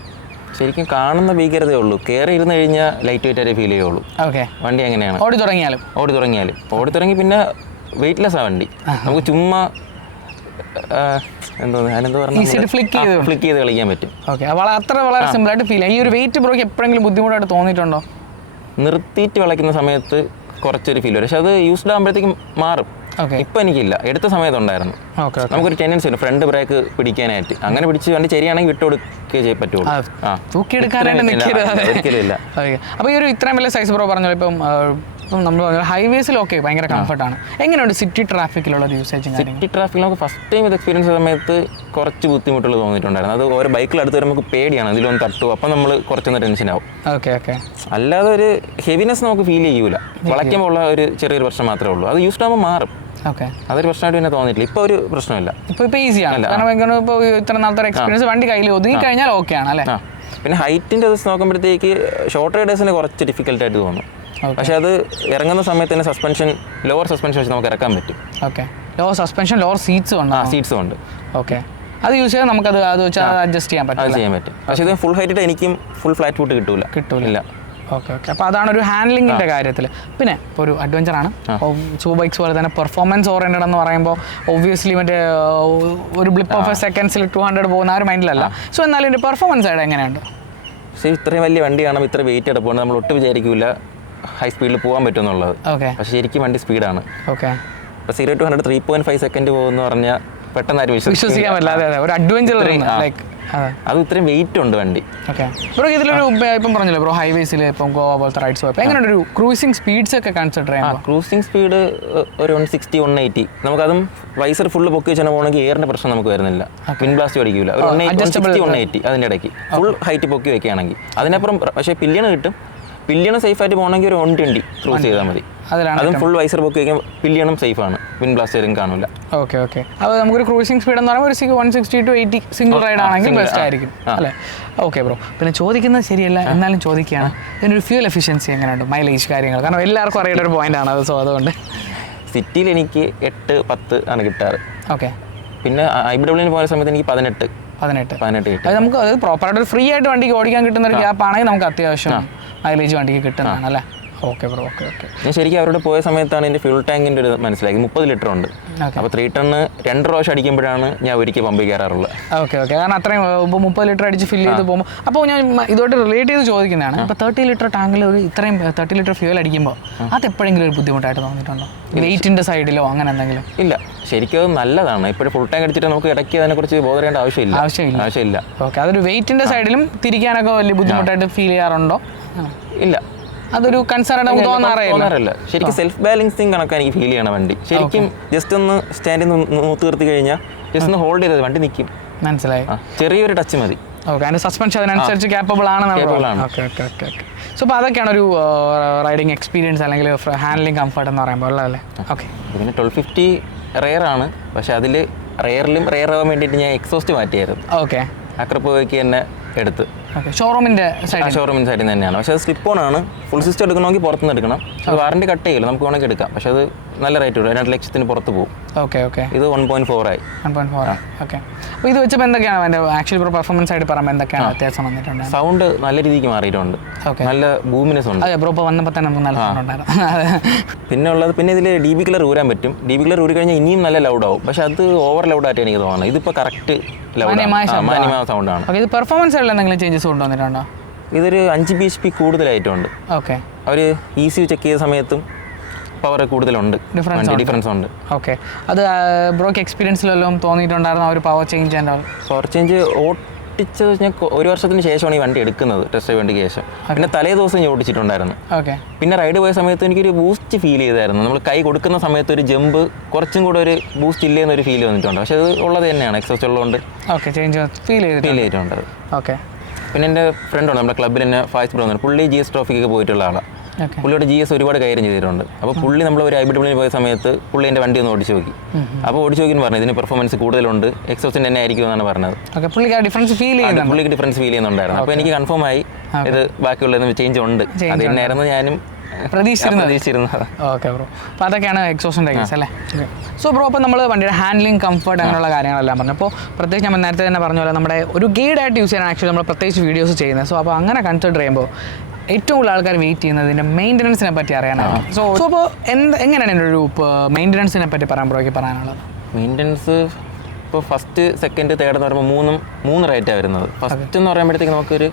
ശരിക്കും കാണുന്ന ഭീകരതേ ഉള്ളൂ. കയറി ഇരുന്ന് കഴിഞ്ഞാൽ ലൈറ്റ് വെയിറ്റ് ആയിട്ട് ഫീൽ ചെയ്യുള്ളൂ. വണ്ടി എങ്ങനെയാണ് ഓടി തുടങ്ങിയാലും പിന്നെ വെയിറ്റ്ലെസ് ആ വണ്ടി. നമുക്ക് ചുമ്മാ Easy to flick ചെയ്ത് കളിക്കാൻ പറ്റും. ഓക്കെ, വളരെ സിമ്പിൾ ആയിട്ട് ഫീൽ. ഈ ഒരു വെയിറ്റ് ബ്രോക്ക് എപ്പോഴെങ്കിലും ബുദ്ധിമുട്ടായിട്ട് തോന്നിയിട്ടുണ്ടോ? നിർത്തിയിട്ട് വളയ്ക്കുന്ന സമയത്ത് കുറച്ചൊരു ഫീൽ വരും, പക്ഷെ അത് യൂസ്ഡ് ആകുമ്പോഴത്തേക്കും മാറും. ഇപ്പം എനിക്കില്ല, എടുത്ത സമയത്തുണ്ടായിരുന്നു. നമുക്കൊരു ടെൻഡൻസി ഉണ്ട് ഫ്രണ്ട് ബ്രേക്ക് പിടിക്കാനായിട്ട്, അങ്ങനെ പിടിച്ച് വണ്ടി ശരിയാണെങ്കിൽ വിട്ടു കൊടുക്കുകയേ പറ്റുള്ളൂ. ഒരിക്കലും. അപ്പോൾ ഈ ഒരു ഇത്രയും വലിയ സൈസ് ബ്രോ പറഞ്ഞല്ലോ, ഇപ്പം നമ്മൾ ഹൈവേസിലൊക്കെ ഭയങ്കര കംഫർട്ടാണ്. എങ്ങനെയുണ്ട് സിറ്റി ട്രാഫിക്കിലുള്ള യൂസേജ്? സിറ്റി ട്രാഫിക്കിൽ നമുക്ക് ഫസ്റ്റ് ടൈം ഇത് എക്സ്പീരിയൻസ് ചെയ്ത സമയത്ത് കുറച്ച് ബുദ്ധിമുട്ടുകൾ തോന്നിയിട്ടുണ്ടായിരുന്നു. അത് ഓരോ ബൈക്കിൽ അടുത്ത് വരുമ്പോൾ നമുക്ക് പേടിയാണ്, ഇതിലൊന്ന് തട്ടും, അപ്പം നമ്മൾ കുറച്ചൊന്ന് ടെൻഷനാവും. അല്ലാതെ ഒരു ഹെവിനെസ് നമുക്ക് ഫീൽ ചെയ്യൂല. വളയ്ക്കുമ്പോൾ ഉള്ള ഒരു ചെറിയൊരു പ്രശ്നം മാത്രമേ ഉള്ളൂ, അത് യൂസ്ഡ് ആകുമ്പോൾ മാറും. അതൊരു പ്രശ്നമായിട്ട് പിന്നെ തോന്നിയിട്ടില്ല. ഇപ്പോൾ ഒരു പ്രശ്നമില്ല, ഇപ്പോൾ ഈസിയാണ്. കാരണം ഇപ്പോൾ ഇത്ര നാളത്തെ എക്സ്പീരിയൻസ് വണ്ടി കയ്യിൽ ഒതുങ്ങി കഴിഞ്ഞാൽ ഓക്കെ ആണ് അല്ലേ? പിന്നെ ഹൈറ്റിൻ്റെ അത് നോക്കുമ്പോഴത്തേക്ക് ഷോർട്ട് റൈഡേഴ്സിന് കുറച്ച് ഡിഫിക്കൽട്ടായിട്ട് തോന്നും. പക്ഷെ അത് ഇറങ്ങുന്ന സമയത്ത് തന്നെ ലോവർ സസ്പെൻഷൻ വെച്ച് നമുക്ക് ഇറക്കാൻ പറ്റും. ലോവർ സസ്പെൻഷൻ, ലോവർ സീറ്റ്സും ഉണ്ട്. ഓക്കെ, അത് യൂസ് ചെയ്താൽ നമുക്കത് അഡ്ജസ്റ്റ് ചെയ്യാൻ പറ്റും. പക്ഷേ ഇത് ഫുൾ ഹൈറ്റ് എനിക്കും ഫുൾ ഫ്ലാറ്റ് ഫുട്ട് കിട്ടൂല. ഓക്കെ, അപ്പോൾ അതാണ് ഒരു ഹാൻഡ്ലിങ്ങിൻ്റെ കാര്യത്തിൽ. പിന്നെ ഇപ്പോൾ ഒരു അഡ്വഞ്ചറാണ്, സൂപ്പർ ബൈക്സ് പോലെ തന്നെ പെർഫോമൻസ് ഓറിയൻറ്റഡ് എന്ന് പറയുമ്പോൾ ഒബ്വിയസ്ലി മറ്റേ ഒരു ബ്ലിപ്പ് ഓഫ് എ സെക്കൻഡ്സിൽ 200 പോകുന്ന ആ ഒരു മൈൻഡിലല്ല. സോ എന്നാലും ഇതിൻ്റെ പെർഫോമൻസ് സൈഡ് എങ്ങനെയുണ്ട്? പക്ഷേ ഇത്രയും വലിയ വണ്ടിയാണ്, ഇത്ര വെയിറ്റ് എടുപ്പോൾ നമ്മൾ ഒട്ടും വിചാരിക്കില്ല ഹൈ സ്പീഡിൽ പോകാൻ പറ്റുമെന്നുള്ളത്. പക്ഷേ ശരിക്കും വണ്ടി സ്പീഡാണ്. ഇപ്പോൾ 0 to 100 3.5 സെക്കൻഡ് പോകുമെന്ന് പറഞ്ഞാൽ പെട്ടെന്ന് ആരും വിശ്വസിക്കാൻ പറ്റില്ല. ഒരു അഡ്വഞ്ചർ, അത് ഇത്രയും വെയിറ്റ് ഉണ്ട് വണ്ടി. ബ്രോ ഇതിലൊരു ഇപ്പം പറഞ്ഞല്ലോ ബ്രോ, ഹൈവേസിൽ ഇപ്പം ഗോവ പോലത്തെ റൈഡ്സ് പോയപ്പോൾ എങ്ങനെയുണ്ട് ഒരു ക്രൂസിംഗ് സ്പീഡ്സ് ഒക്കെ കൺസിഡർ ചെയ്യാം? ക്രൂസിംഗ് സ്പീഡ് ഒരു 160 180. നമുക്കതും വൈസർ ഫുള്ള് പൊക്കി വെച്ചാൽ പോകണമെങ്കിൽ എയറിൻ്റെ പ്രശ്നം നമുക്ക് വരുന്നില്ല, വിൻ ബ്ലാസ്റ്റ് അടിക്കില്ല. ഒരു 160 180 അതിൻ്റെ ഇടയ്ക്ക് ഫുൾ ഹൈറ്റ് പൊക്കി വെക്കുകയാണെങ്കിൽ. അതിനപ്പുറം പക്ഷേ പില്ലിയണ് കിട്ടും. പില്ലിയണ് സേഫായിട്ട് പോകണമെങ്കിൽ ഒരു 120 ക്രൂസ് ചെയ്താൽ മതി. അതും ഫുൾ വൈസർ പൊക്കി വയ്ക്കാൻ പില്ലിയണും സേഫാണ്, വിൻ ബ്ലാസ്റ്ററും കാണില്ല. ഓക്കെ, അപ്പോൾ നമുക്കൊരു ക്രൂസിംഗ് സ്പീഡ് എന്ന് പറയുമ്പോൾ ഒരു 160 to 80 സിംഗിൾ റൈഡ് ആണെങ്കിൽ ബെസ്റ്റ് ആയിരിക്കും അല്ലേ? ഓക്കെ ബ്രോ, പിന്നെ ചോദിക്കുന്നത് ശരിയല്ല എന്നാലും ചോദിക്കുകയാണ്, ഇതിനൊരു ഫ്യൂൽ എഫിഷ്യൻസി എങ്ങനെയുണ്ട്, മൈലേജ് കാര്യങ്ങൾ? കാരണം എല്ലാവർക്കും അറിയേണ്ട ഒരു പോയിന്റാണ് അത്. സോ അതുകൊണ്ട് സിറ്റിയിൽ എനിക്ക് 8-10 ആണ് കിട്ടാറ്. ഓക്കെ, പിന്നെ IBWന് പോയ സമയത്ത് എനിക്ക് 18 അത് നമുക്ക് അത് പ്രോപ്പറായിട്ട് ഫ്രീ ആയിട്ട് വണ്ടിക്ക് ഓടിക്കാൻ കിട്ടുന്ന ഒരു ഗ്യാപ്പ് ആണെങ്കിൽ നമുക്ക് അത്യാവശ്യം മൈലേജ് വണ്ടിക്ക് കിട്ടുന്നതാണ് അല്ലേ? Okay bro, okay. ഞാൻ ശരിക്കും അവരോട് പോയ സമയത്താണ് എൻ്റെ ഫ്യൂൾ ടാങ്കിൻ്റെ ഒരു മനസ്സിലാക്കി 30 ലിറ്റർ ഉണ്ട്. അപ്പോൾ 3 ടണ്ണ് 2 പ്രാവശ്യം അടിക്കുമ്പോഴാണ് ഞാൻ ഒരിക്കൽ പമ്പിൽ കയറാറുള്ളത്. ഓക്കെ, കാരണം അത്രയും ഇപ്പോൾ 30 ലിറ്റർ അടിച്ച് ഫില്ല് ചെയ്ത് പോകുമ്പോൾ. അപ്പോൾ ഞാൻ ഇതുമായിട്ട് റിലേറ്റ് ചെയ്ത് ചോദിക്കുന്നതാണ്, ഇപ്പോൾ 30 ലിറ്റർ ടാങ്കിൽ ഒരു ഇത്രയും 30 ലിറ്റർ ഫ്യൂൽ അടിക്കുമ്പോൾ അത് എപ്പോഴെങ്കിലും ഒരു ബുദ്ധിമുട്ടായിട്ട് തോന്നിയിട്ടുണ്ടോ, വെയിറ്റിൻ്റെ സൈഡിലോ അങ്ങനെ എന്തെങ്കിലും? ഇല്ല, ശരിക്കും അത് നല്ലതാണ്. ഇപ്പോഴും ഫുൾ ടാങ്ക് അടിച്ചിട്ട് നമുക്ക് ഇടയ്ക്ക് അതിനെക്കുറിച്ച് ബോധേണ്ട ആവശ്യമില്ല. ഓക്കെ, അതൊരു വെയിറ്റിൻ്റെ സൈഡിലും തിരിക്കാനൊക്കെ വലിയ ബുദ്ധിമുട്ടായിട്ട് ഫീൽ ചെയ്യാറുണ്ടോ? ഇല്ല, അതൊരു കൺസേൺ തോന്നാറില്ല. ശരിക്കും സെൽഫ് ബാലൻസിങ് കണക്കാണ് എനിക്ക് ഫീൽ ചെയ്യണ വണ്ടി. ശരിക്കും ജസ്റ്റ് ഒന്ന് സ്റ്റാൻഡിൽ നൂത്ത് നിർത്തി കഴിഞ്ഞാൽ ജസ്റ്റ് ഒന്ന് ഹോൾഡ് ചെയ്തത് വണ്ടി നിൽക്കും. മനസ്സിലായി, ചെറിയൊരു ടച്ച് മതി. ഓക്കെ, അതിൻ്റെ സസ്പെൻഷൻ അതിനനുസരിച്ച് ക്യാപ്പബിൾ ആണ്. സോ അപ്പോൾ അതൊക്കെയാണ് ഒരു റൈഡിങ് എക്സ്പീരിയൻസ് അല്ലെങ്കിൽ ഹാൻഡ്ലിംഗ് കംഫർട്ട് എന്ന് പറയുമ്പോൾ ഉള്ളതല്ലേ? ഓക്കെ, പിന്നെ 1250 റെയർ ആണ്, പക്ഷെ അതിൽ റെയർ ആവാൻ വേണ്ടിയിട്ട് ഞാൻ എക്സോസ്റ്റ് മാറ്റിയായിരുന്നു. ഓക്കെ, അക്രപ്പോയ്ക്ക് തന്നെ എടുത്ത് ഷോറൂമിൻ്റെ സൈഡിൽ തന്നെയാണ്. പക്ഷേ അത് സ്ലിപ്പ് ഓൺ ആണ്. ഫുൾ സിസ്റ്റം എടുക്കണമെങ്കിൽ പുറത്തുനിന്ന് എടുക്കണം. അത് വാറണ്ടി കട്ട് ചെയ്യില്ല, നമുക്ക് വേണമെങ്കിൽ എടുക്കാം. പക്ഷേ അത് നല്ല റേറ്റ് വരും, 2 ലക്ഷത്തിന് പുറത്ത് പോകും. ഓക്കെ, ഇത് 1.4 ആയി. ഓക്കെ, അപ്പോൾ ഇത് വെച്ചപ്പോൾ എന്തൊക്കെയാണ് അതിൻ്റെ ആക്ച്വലി പെർഫോമൻസ് ആയിട്ട് പറയുമ്പോൾ എന്തൊക്കെയാണ് വ്യത്യാസം വന്നിട്ടുണ്ട്? സൗണ്ട് നല്ല രീതിക്ക് മാറിയിട്ടുണ്ട്, നല്ല ബൂമിനെസ് ഉണ്ട്. അതെ ബ്രോ, ഇപ്പോൾ വന്നപ്പോൾ തന്നെ നമുക്ക് നല്ല സൗണ്ട് ഉണ്ടായിരുന്നു. പിന്നെ ഇതിൽ DB കില്ലർ ഊരാൻ പറ്റും. DB കില്ലർ ഊരി കഴിഞ്ഞാൽ ഇനിയും നല്ല ലൗഡ് ആവും, പക്ഷെ അത് ഓവർ ലൗഡായിട്ട് എനിക്ക് തോന്നുന്നത്. ഇതിപ്പോൾ കറക്റ്റ് മാന്യമായ സൗണ്ടാണ്. ഇത് പെർഫോമൻസ് ആയിട്ടുള്ള എന്തെങ്കിലും ചേഞ്ചസ് കൊണ്ടുവന്നിട്ടുണ്ടോ? ഇതൊരു 5 bhp കൂടുതലായിട്ടുണ്ട്. ഓക്കെ, അവർ ECU ചെക്ക് ചെയ്ത സമയത്തും പവർ കൂടുതലുണ്ട്, ഡിഫറൻസ് ഉണ്ട്. ഓക്കെ, അത് ബ്രോക്ക് എക്സ്പീരിയൻസിലെല്ലാം തോന്നിയിട്ടുണ്ടായിരുന്നു ആ ഒരു പവർ ചേഞ്ച്? പവർ ചേഞ്ച് ഓട്ടിച്ചത് ഞാൻ 1 വർഷത്തിന് ശേഷമാണ് ഈ വണ്ടി എടുക്കുന്നത്, ടെസ്റ്റ് ഡ്രൈവ് വണ്ടിക്ക് ശേഷം. പിന്നെ തലേ ദിവസം ഞാൻ ഓടിച്ചിട്ടുണ്ടായിരുന്നു. ഓക്കെ, പിന്നെ റൈഡ് പോയ സമയത്ത് എനിക്കൊരു ബൂസ്റ്റ് ഫീൽ ചെയ്തായിരുന്നു. നമ്മൾ കൈ കൊടുക്കുന്ന സമയത്ത് ഒരു ജമ്പ് കുറച്ചും കൂടെ ഒരു ബൂസ്റ്റ് ഇല്ലേന്നൊരു ഫീൽ വന്നിട്ടുണ്ട്. പക്ഷേ അത് ഉള്ളത് തന്നെയാണ്, എക്സോസ്റ്റ് ഉള്ളതുകൊണ്ട്. ഓക്കെ, ചേഞ്ച് ഫീൽ ചെയ്തിട്ടുണ്ട്. ഓക്കെ, പിന്നെ എൻ്റെ ഫ്രണ്ടുണ്ട് നമ്മുടെ ക്ലബ്ബിൽ തന്നെ ഫാസ്റ്റ് ബ്രോ, പുള്ളി GS ട്രോഫിക്കൊക്കെ പോയിട്ടുള്ള ആളാണ്. പുള്ളിയുടെ GS ഒരുപാട് കൈകാര്യം ചെയ്തിട്ടുണ്ട്. അപ്പോൾ പുള്ളി നമ്മൾ ഒരു IBWന് പോയ സമയത്ത് പുള്ളി എൻ്റെ വണ്ടി ഒന്ന് ഓടിച്ചു നോക്കി. അപ്പോൾ ഓടിച്ചു നോക്കി പറഞ്ഞു ഇതിന് പെർഫോമൻസ് കൂടുതലുണ്ട്, എക്സോസിൻ്റെ തന്നെ ആയിരിക്കും എന്നാണ് പറഞ്ഞത്. പുള്ളിക്ക് ഡിഫറൻസ് ഫീൽ ചെയ്യുന്നുണ്ടായിരുന്നു. അപ്പോൾ എനിക്ക് കൺഫേം ആയി ഇത് ബാക്കിയുള്ള ചേഞ്ച് ഉണ്ട്. അത് തന്നെയായിരുന്നു ഞാനും പ്രതീക്ഷിച്ചിരുന്നത്. ഓക്കെ ബ്രോ, അപ്പോൾ അതൊക്കെയാണ് എക്സോസിൻ്റെ കേസ് അല്ലേ? സോ ബ്രോ, അപ്പോൾ നമ്മൾ വണ്ടിയുടെ ഹാൻഡ്ലിംഗ് കംഫർട്ട് അങ്ങനെയുള്ള കാര്യങ്ങളെല്ലാം പറഞ്ഞു. അപ്പോൾ പ്രത്യേകിച്ച് ഞാൻ നേരത്തെ തന്നെ പറഞ്ഞ പോലെ നമ്മുടെ ഒരു ഗൈഡായിട്ട് യൂസ് ചെയ്യാൻ ആക്ച്വലി നമ്മൾ പ്രത്യേകിച്ച് വീഡിയോസ് ചെയ്യുന്നത്. സോ അപ്പോൾ അങ്ങനെ കൺസിഡർ ചെയ്യുമ്പോൾ ഏറ്റവും കൂടുതൽ ആൾക്കാർ വെയിറ്റ് ചെയ്യുന്നതിൻ്റെ മെയിൻ്റനൻസിനെ പറ്റി അറിയാനാണ്. സോ അപ്പോൾ എങ്ങനെയാണ് എൻ്റെ ഒരു മെയിൻ്റനൻസിനെ പറ്റി പറയാൻ ബ്രോയ്ക്ക് പറയാനുള്ളത്? മെയിൻ്റനൻസ് ഇപ്പോൾ ഫസ്റ്റ് സെക്കൻഡ് തേർഡ് എന്ന് പറയുമ്പോൾ മൂന്ന് റേറ്റാണ് വരുന്നത്. ഫസ്റ്റ് എന്ന് പറയുമ്പോഴത്തേക്ക് നമുക്കൊരു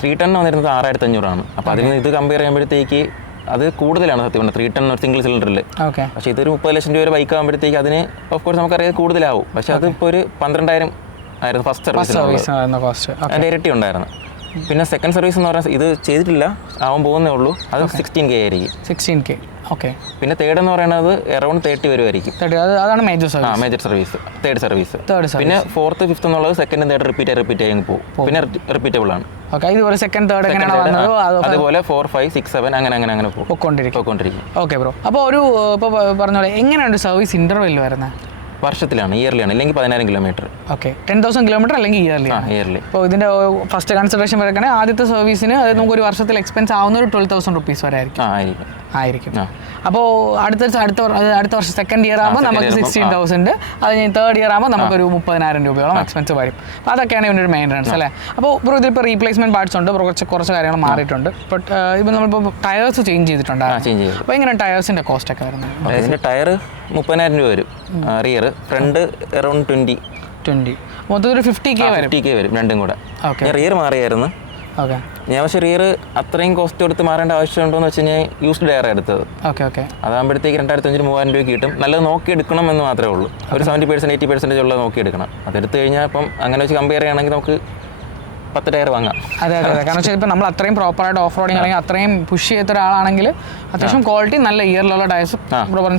310 വന്നിരുന്നത് 6500 അപ്പോൾ അതിൽ നിന്ന് ഇത് കമ്പയർ ചെയ്യുമ്പോഴത്തേക്ക് അത് കൂടുതലാണ് സത്യം പറഞ്ഞാൽ 310 ഒരു സിംഗിൾ സിലിണ്ടറിൽ. പക്ഷേ ഇതൊരു 30 ലക്ഷം രൂപ ബൈക്ക് ആകുമ്പോഴത്തേക്ക് അതിന് ഓഫ് കോഴ്സ് നമുക്കറിയാം കൂടുതലാവും. പക്ഷേ അതിപ്പോൾ ഒരു 12,000 ആയിരുന്നു ഫസ്റ്റ് സർവീസ്, അതിൻ്റെ ഇരട്ടി ഉണ്ടായിരുന്നു. പിന്നെ സെക്കൻഡ് സർവീസ് എന്ന് പറഞ്ഞാൽ ഇത് ചെയ്തിട്ടില്ല, ആവാൻ പോകുന്നേ ഉള്ളൂ, അത് 16K ആയിരിക്കും. 16K. ഓക്കെ. പിന്നെ തേർഡ് എന്ന് പറയുന്നത് അറൗണ്ട് 30 വരുമായിരിക്കും. അതാണ് major service. Major service, third service. പിന്നെ ഫോർത്ത് ഫിഫ്ത്ത് എന്നുള്ളത് സെക്കൻഡ് തേർഡ് റിപ്പീറ്റ് ആയി പോകും. പിന്നെ റിപ്പീറ്റബിൾ ആണ്. ഇതുപോലെ സെക്കൻഡ് തേർഡ് എങ്ങനെയാണ് വന്നത് അതുപോലെ 4, 5, 6, 7 അങ്ങനെ പോയിക്കൊണ്ടിരിക്കും. Okay bro. അപ്പോൾ ഒരു ഇപ്പോൾ പറഞ്ഞ പോലെ എങ്ങനെയാണ് സർവീസ് ഇന്റർവെൽ വരുന്നത്? വർഷത്തിലാണ്, ഇയർലിയാണ്, അല്ലെങ്കിൽ 10,000 കിലോമീറ്റർ. ഓക്കെ, 10,000 കിലോമീറ്റർ അല്ലെങ്കിൽ ഇയർലി. അപ്പോൾ ഇതിൻ്റെ ഫസ്റ്റ് കൺസിഡറേഷൻ വരക്കണേ ആദ്യത്തെ സർവീസിന് അത് നമുക്ക് ഒരു വർഷത്തിൽ എക്സ്പെൻസ് ആവുന്ന ഒരു 12,000 റുപ്പീസ് വരെ ആയിരിക്കും. അപ്പോൾ അടുത്ത വർഷം സെക്കൻഡ് ഇയർ ആകുമ്പോൾ നമുക്ക് 16,000, അത് കഴിഞ്ഞ് തേർഡ് ഇയർ ആകുമ്പോൾ നമുക്കൊരു 30,000 രൂപയോളം എക്സ്പെൻസ് വരും. അപ്പോൾ അതൊക്കെയാണ് ഇതിൻ്റെ ഒരു മെയിൻ്റനൻസ് അല്ലേ. അപ്പോൾ ബ്രോ ഇതിലിപ്പോൾ റീപ്ലേസ്മെൻറ്റ് പാർട്സ് ഉണ്ട്, കുറച്ച് കാര്യങ്ങൾ മാറിയിട്ടുണ്ട്. ബട്ട് ഇപ്പോൾ നമ്മളിപ്പോൾ ടയേഴ്സ് ചേഞ്ച് ചെയ്തിട്ടുണ്ട്. അപ്പോൾ എങ്ങനെയാണ് ടയേഴ്സിൻ്റെ കോസ്റ്റ് ഒക്കെ വരുന്നത്? ഇതിൻ്റെ ടയർ 30,000 രൂപ വരും, റിയർ, ഫ്രണ്ട് അറൗണ്ട് 20. മൊത്തത്തിൽ ഒരു 50K വരും രണ്ടും കൂടെ. റിയർ മാറിയായിരുന്നു. ഞാൻ പക്ഷേ റിയർ അത്രയും കോസ്റ്റ് കൊടുത്ത് മാറേണ്ട ആവശ്യമുണ്ടോ എന്ന് വെച്ച് കഴിഞ്ഞാൽ യൂസ്ഡ് ടയർ എടുത്തത്. അതാകുമ്പോഴത്തേക്ക് 2,500-3,000 രൂപ കിട്ടും. നല്ലത് നോക്കി എടുക്കണം എന്ന് മാത്രമേ ഉള്ളൂ. ഒരു 70%, 80% ഉള്ളത് നോക്കി എടുക്കണം. അതെടുത്ത് കഴിഞ്ഞാൽ ഇപ്പം അങ്ങനെ വെച്ച് കമ്പയർ ചെയ്യുകയാണെങ്കിൽ നമുക്ക് 10 ടയർ വാങ്ങാം. അതെ, കാരണം വെച്ചാൽ ഇപ്പം നമ്മൾ അത്രയും പ്രോപ്പറായിട്ട് ഓഫ് റോഡിങ് അല്ലെങ്കിൽ അത്രയും പുഷ് ചെയ്യാത്ത ഒരാളാണെങ്കിൽ അത്യാവശ്യം ക്വാളിറ്റി നല്ല ഇയറിലുള്ള ടയർസ്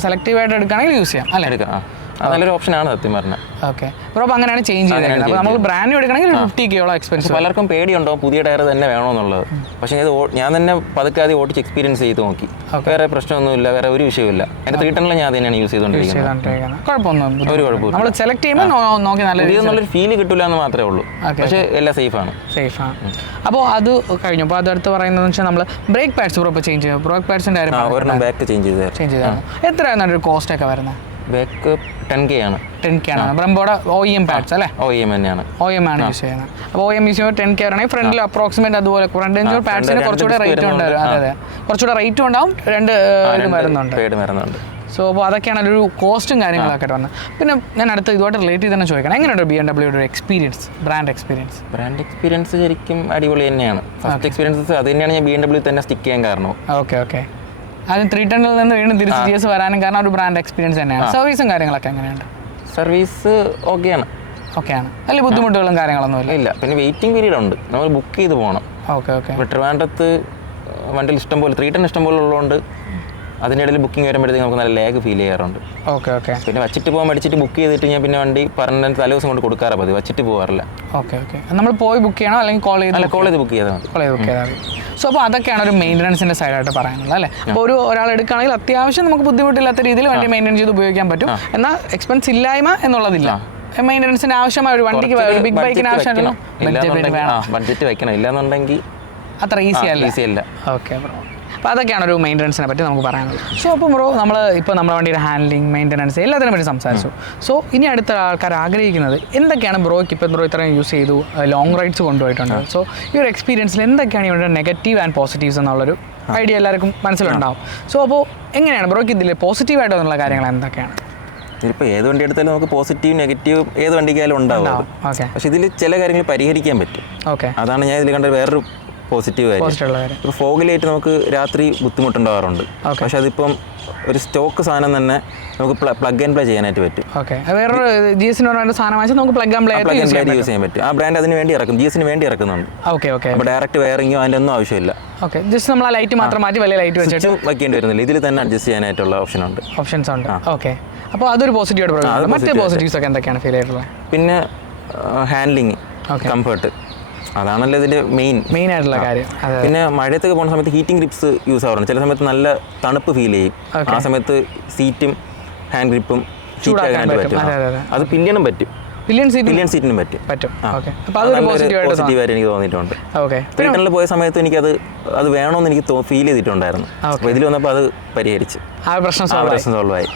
സെലക്റ്റീവായിട്ട് എടുക്കുകയാണെങ്കിൽ യൂസ് ചെയ്യാം അല്ലേ. എടുക്കാം, നല്ലൊരു ഓപ്ഷനാണ് സത്യം പറഞ്ഞാൽ. ഓക്കെ ബ്രോ, അപ്പോൾ അങ്ങനെയാണ് ചേഞ്ച് ചെയ്തത്. അപ്പോൾ നമ്മൾ ബ്രാൻഡ് ന്യൂ എടുക്കണമെങ്കിൽ 50K എക്സ്പെൻസ്. പലർക്കും പേടിയുണ്ടോ പുതിയ ടയർ തന്നെ വേണമെന്നുള്ളത്. പക്ഷേ ഇത് ഞാൻ തന്നെ പതുക്കെ ആദ്യം ഓടിച്ച് എക്സ്പീരിയൻസ് ചെയ്ത് നോക്കി. വേറെ പ്രശ്നമൊന്നുമില്ല, വേറെ ഒരു വിഷയമില്ല. എൻ്റെ 310 ഞാൻ തന്നെയാണ് യൂസ് ചെയ്തുകൊണ്ടിരിക്കുന്നത്. കുഴപ്പമൊന്നും ഒരു കുഴപ്പമില്ല. നമ്മൾ സെലക്ട് ചെയ്യുമ്പോൾ നോക്കി നല്ലൊരു ഫീല് കിട്ടില്ല എന്ന് മാത്രമേ ഉള്ളൂ. പക്ഷേ എല്ലാം സേഫാണ്. അപ്പോൾ അത് കഴിഞ്ഞു. അപ്പോൾ അതടുത്ത് പറയുന്നത് വെച്ചാൽ നമ്മൾ ബ്രേക്ക് പാഡ്സ് ഇപ്പോൾ ചേഞ്ച് ചെയ്യും. ബ്രേക്ക് പാഡ്സിൻ്റെ ഒരെണ്ണം ബാക്ക് ചേഞ്ച് ചെയ്തായിരുന്നു. എത്രയാണ് ഒരു കോസ്റ്റ് ഒക്കെ വരുന്നത്? ബാക്ക് 10K ആണ്. ബ്രംബോയുടെ OEM പാഡ്സ് അല്ലേ? OEM തന്നെയാണ്. OEM ആണ് യൂസ് ചെയ്യുന്നത്. അപ്പോൾ OEM യൂസ് ചെയ്യുമ്പോൾ 10K ആണെങ്കിൽ ഫ്രണ്ടിൽ അപ്രോക്സിമേറ്റ് അതുപോലെ ഫ്രണ്ട് എഞ്ചിൻ പാഡ്സിന് കുറച്ചുകൂടെ റേറ്റ് ഉണ്ടാവും. അതെ, കുറച്ചുകൂടെ റേറ്റും ഉണ്ടാവും, രണ്ട് വരുന്നുണ്ട്. സോ അപ്പോൾ അതൊക്കെയാണ് ഒരു കോസ്റ്റും കാര്യങ്ങളൊക്കെ വന്നത്. പിന്നെ ഞാൻ അടുത്ത് ഇതുമായിട്ട് റിലേറ്റ് ചെയ്ത് തന്നെ ചോദിക്കണം, എങ്ങനെയുണ്ട് BMW ഒരു എക്സ്പീരിയൻസ്, ബ്രാൻഡ് എക്സ്പീരിയൻസ്? ശരിക്കും അടിപൊളി തന്നെയാണ്. ഫസ്റ്റ് എക്സ്പീരിയൻസ് അത് തന്നെയാണ് ഞാൻ BMW തന്നെ സ്റ്റിക്ക് ചെയ്യാൻ കാരണം. ഓക്കെ. ആദ്യം 310 നിന്ന് വീണ്ടും തിരിച്ച് GS വരാനും കാരണം ഒരു ബ്രാൻഡ് എക്സ്പീരിയൻസ് തന്നെയാണ്. സർവീസും കാര്യങ്ങളൊക്കെ എങ്ങനെയുണ്ട്? സർവീസ് ഓക്കെയാണ്. വലിയ ബുദ്ധിമുട്ടുകളും കാര്യങ്ങളൊന്നും ഇല്ല. പിന്നെ വെയിറ്റിംഗ് പീരീഡ് ഉണ്ട്, നമ്മൾ ബുക്ക് ചെയ്ത് പോകണം. ഇപ്പോൾ ട്രിവാൻഡ്രത്ത് വണ്ടിയിൽ ഇഷ്ടംപോലെ 310 ഇഷ്ടംപോലെ ഉള്ളതുകൊണ്ട് അതിൻ്റെ ഇടയിൽ ബുക്കിംഗ് വരുമ്പോഴത്തേക്ക് നമുക്ക് നല്ല ലാഗ് ഫീൽ ചെയ്യാറുണ്ട്. പിന്നെ വച്ചിട്ട് പോകാൻ പഠിച്ചിട്ട് ബുക്ക് ചെയ്തിട്ട് ഞാൻ പിന്നെ വണ്ടി പറഞ്ഞ തലേദിവസം കൊണ്ട് കൊടുക്കാറ് പതിവ്, വച്ചിട്ട് പോകാറില്ല. നമ്മൾ പോയി ബുക്ക് ചെയ്യണോ അല്ലെങ്കിൽ കോൾ ചെയ്ത് ബുക്ക് ചെയ്താൽ മതി. സോ അപ്പോൾ അതൊക്കെയാണ് ഒരു മെയിൻ്റനൻസിൻ്റെ സൈഡായിട്ട് പറയാനുള്ളത് അല്ലേ. അപ്പോൾ ഒരാൾ എടുക്കുകയാണെങ്കിൽ അത്യാവശ്യം നമുക്ക് ബുദ്ധിമുട്ടില്ലാത്ത രീതിയിൽ വണ്ടി മെയിൻറ്റെയിൻ ചെയ്ത് ഉപയോഗിക്കാൻ പറ്റും. എന്നാൽ എക്സ്പെൻസ് ഇല്ലായ്മ എന്നുള്ളതില്ല. മെയിൻ്റനൻസിന് ആവശ്യമായ ഒരു വണ്ടിക്ക് ബിഗ് ബൈക്കിന് ആവശ്യമാണല്ലോ ബഡ്ജറ്റ് വെക്കണം, ഇല്ലാന്നുണ്ടെങ്കിൽ അത്ര ഈസി അല്ല. ഓക്കെ ബ്രോ, അപ്പോൾ അതൊക്കെയാണ് ഒരു മെയിൻ്റനൻസിനെ പറ്റി നമുക്ക് പറയാനുള്ളത്. സോ അപ്പോൾ ബ്രോ നമ്മൾ ഇപ്പോൾ നമ്മുടെ വണ്ടിയുടെ ഹാൻഡ്ലിങ്, മെയിൻ്റനൻസ് എല്ലാത്തിനെ പറ്റി സംസാരിച്ചു. സോ ഇനി അടുത്ത ആൾക്കാർ ആഗ്രഹിക്കുന്നത് എന്തൊക്കെയാണ് ബ്രോയ്ക്ക് ഇപ്പോൾ ബ്രോ ഇത്രയും യൂസ് ചെയ്തു, ലോങ് റൈഡ്സ് കൊണ്ടുപോയിട്ടുണ്ട്. സോ ഈ ഒരു എക്സ്പീരിയൻസിൽ എന്തൊക്കെയാണ് ഇവിടെ നെഗറ്റീവ് ആൻഡ് പോസിറ്റീവ്സ് എന്നുള്ളൊരു ഐഡിയ എല്ലാവർക്കും മനസ്സിലുണ്ടാവും. സോ അപ്പോൾ എങ്ങനെയാണ് ബ്രോയ്ക്ക് ഇതിൽ പോസിറ്റീവായിട്ട് എന്നുള്ള കാര്യങ്ങൾ എന്തൊക്കെയാണ്? ഇതിപ്പോൾ ഏത് വണ്ടി എടുത്താലും നമുക്ക് പോസിറ്റീവ് നെഗറ്റീവ് ഏത് വണ്ടിക്കായാലും ഉണ്ടാവും. പക്ഷേ ഇതിൽ ചില കാര്യങ്ങൾ പരിഹരിക്കാൻ പറ്റും. അതാണ് ഞാൻ ഇതിൽ കണ്ട വേറൊരു പോസിറ്റീവ് കാര്യം. ഇപ്പോൾ ഫോഗിലായിട്ട് നമുക്ക് രാത്രി ബുദ്ധിമുട്ടുണ്ടാവാറുണ്ട്. പക്ഷെ അതിപ്പം ഒരു സ്റ്റോക്ക് സാധനം തന്നെ നമുക്ക് പ്ലഗ് ആൻഡ് പ്ലേ ചെയ്യാനായിട്ട് പറ്റും. വേറൊരു GS-ന് സാധനം വാങ്ങിച്ചാൽ നമുക്ക് പ്ലഗ് ആൻഡ് പ്ലേ യൂസ് ചെയ്യാൻ പറ്റും. ആ ബ്രാൻഡ് അതിന് വേണ്ടി ഇറക്കും, GS-ന് വേണ്ടി ഇറക്കുന്നുണ്ട്. അപ്പോൾ ഡയറക്റ്റ് വയറിങ്ങോ അതിൻ്റെ ഒന്നും ആവശ്യമില്ല. ജസ്റ്റ് നമ്മൾ ആ ലൈറ്റ് മാത്രം മാറ്റി വലിയ ലൈറ്റ് വെച്ചിട്ട് വയ്ക്കേണ്ടി വരുന്നില്ല. ഇതിൽ തന്നെ അഡ്ജസ്റ്റ് ചെയ്യാനായിട്ടുള്ള ഓപ്ഷൻസ് ഉണ്ട്. ഓക്കെ, അപ്പോൾ അതൊരു പോസിറ്റീവ്. മറ്റേ പോസിറ്റീവ്സ് ഒക്കെ എന്തൊക്കെയാണ് ഫീൽ ചെയ്തിട്ടുള്ളത്? പിന്നെ ഹാൻഡ്ലിങ്, കംഫർട്ട്, അതാണല്ലോ ഇതിൻ്റെ മെയിൻ ആയിട്ടുള്ള കാര്യം. പിന്നെ മഴയത്തൊക്കെ പോകുന്ന സമയത്ത് ഹീറ്റിംഗ് ഗ്രിപ്സ് യൂസ് ആവാറുണ്ട്. ചില സമയത്ത് നല്ല തണുപ്പ് ഫീൽ ചെയ്യും. ആ സമയത്ത് സീറ്റും ഹാൻഡ് ഗ്രിപ്പും ചൂടാക്കാനായിട്ട് പറ്റും. അത് പില്ലിയനും പറ്റും, പില്ലിയൻ സീറ്റിനും പറ്റും. പോസിറ്റീവായിട്ട് എനിക്ക് തോന്നിയിട്ടുണ്ട്. 310 പോയ സമയത്ത് എനിക്കത് വേണമെന്ന് എനിക്ക് ഫീൽ ചെയ്തിട്ടുണ്ടായിരുന്നു. അപ്പോൾ ഇതിൽ വന്നപ്പോൾ അത് പരിഹരിച്ച് പ്രശ്നം സോൾവ് ആയി.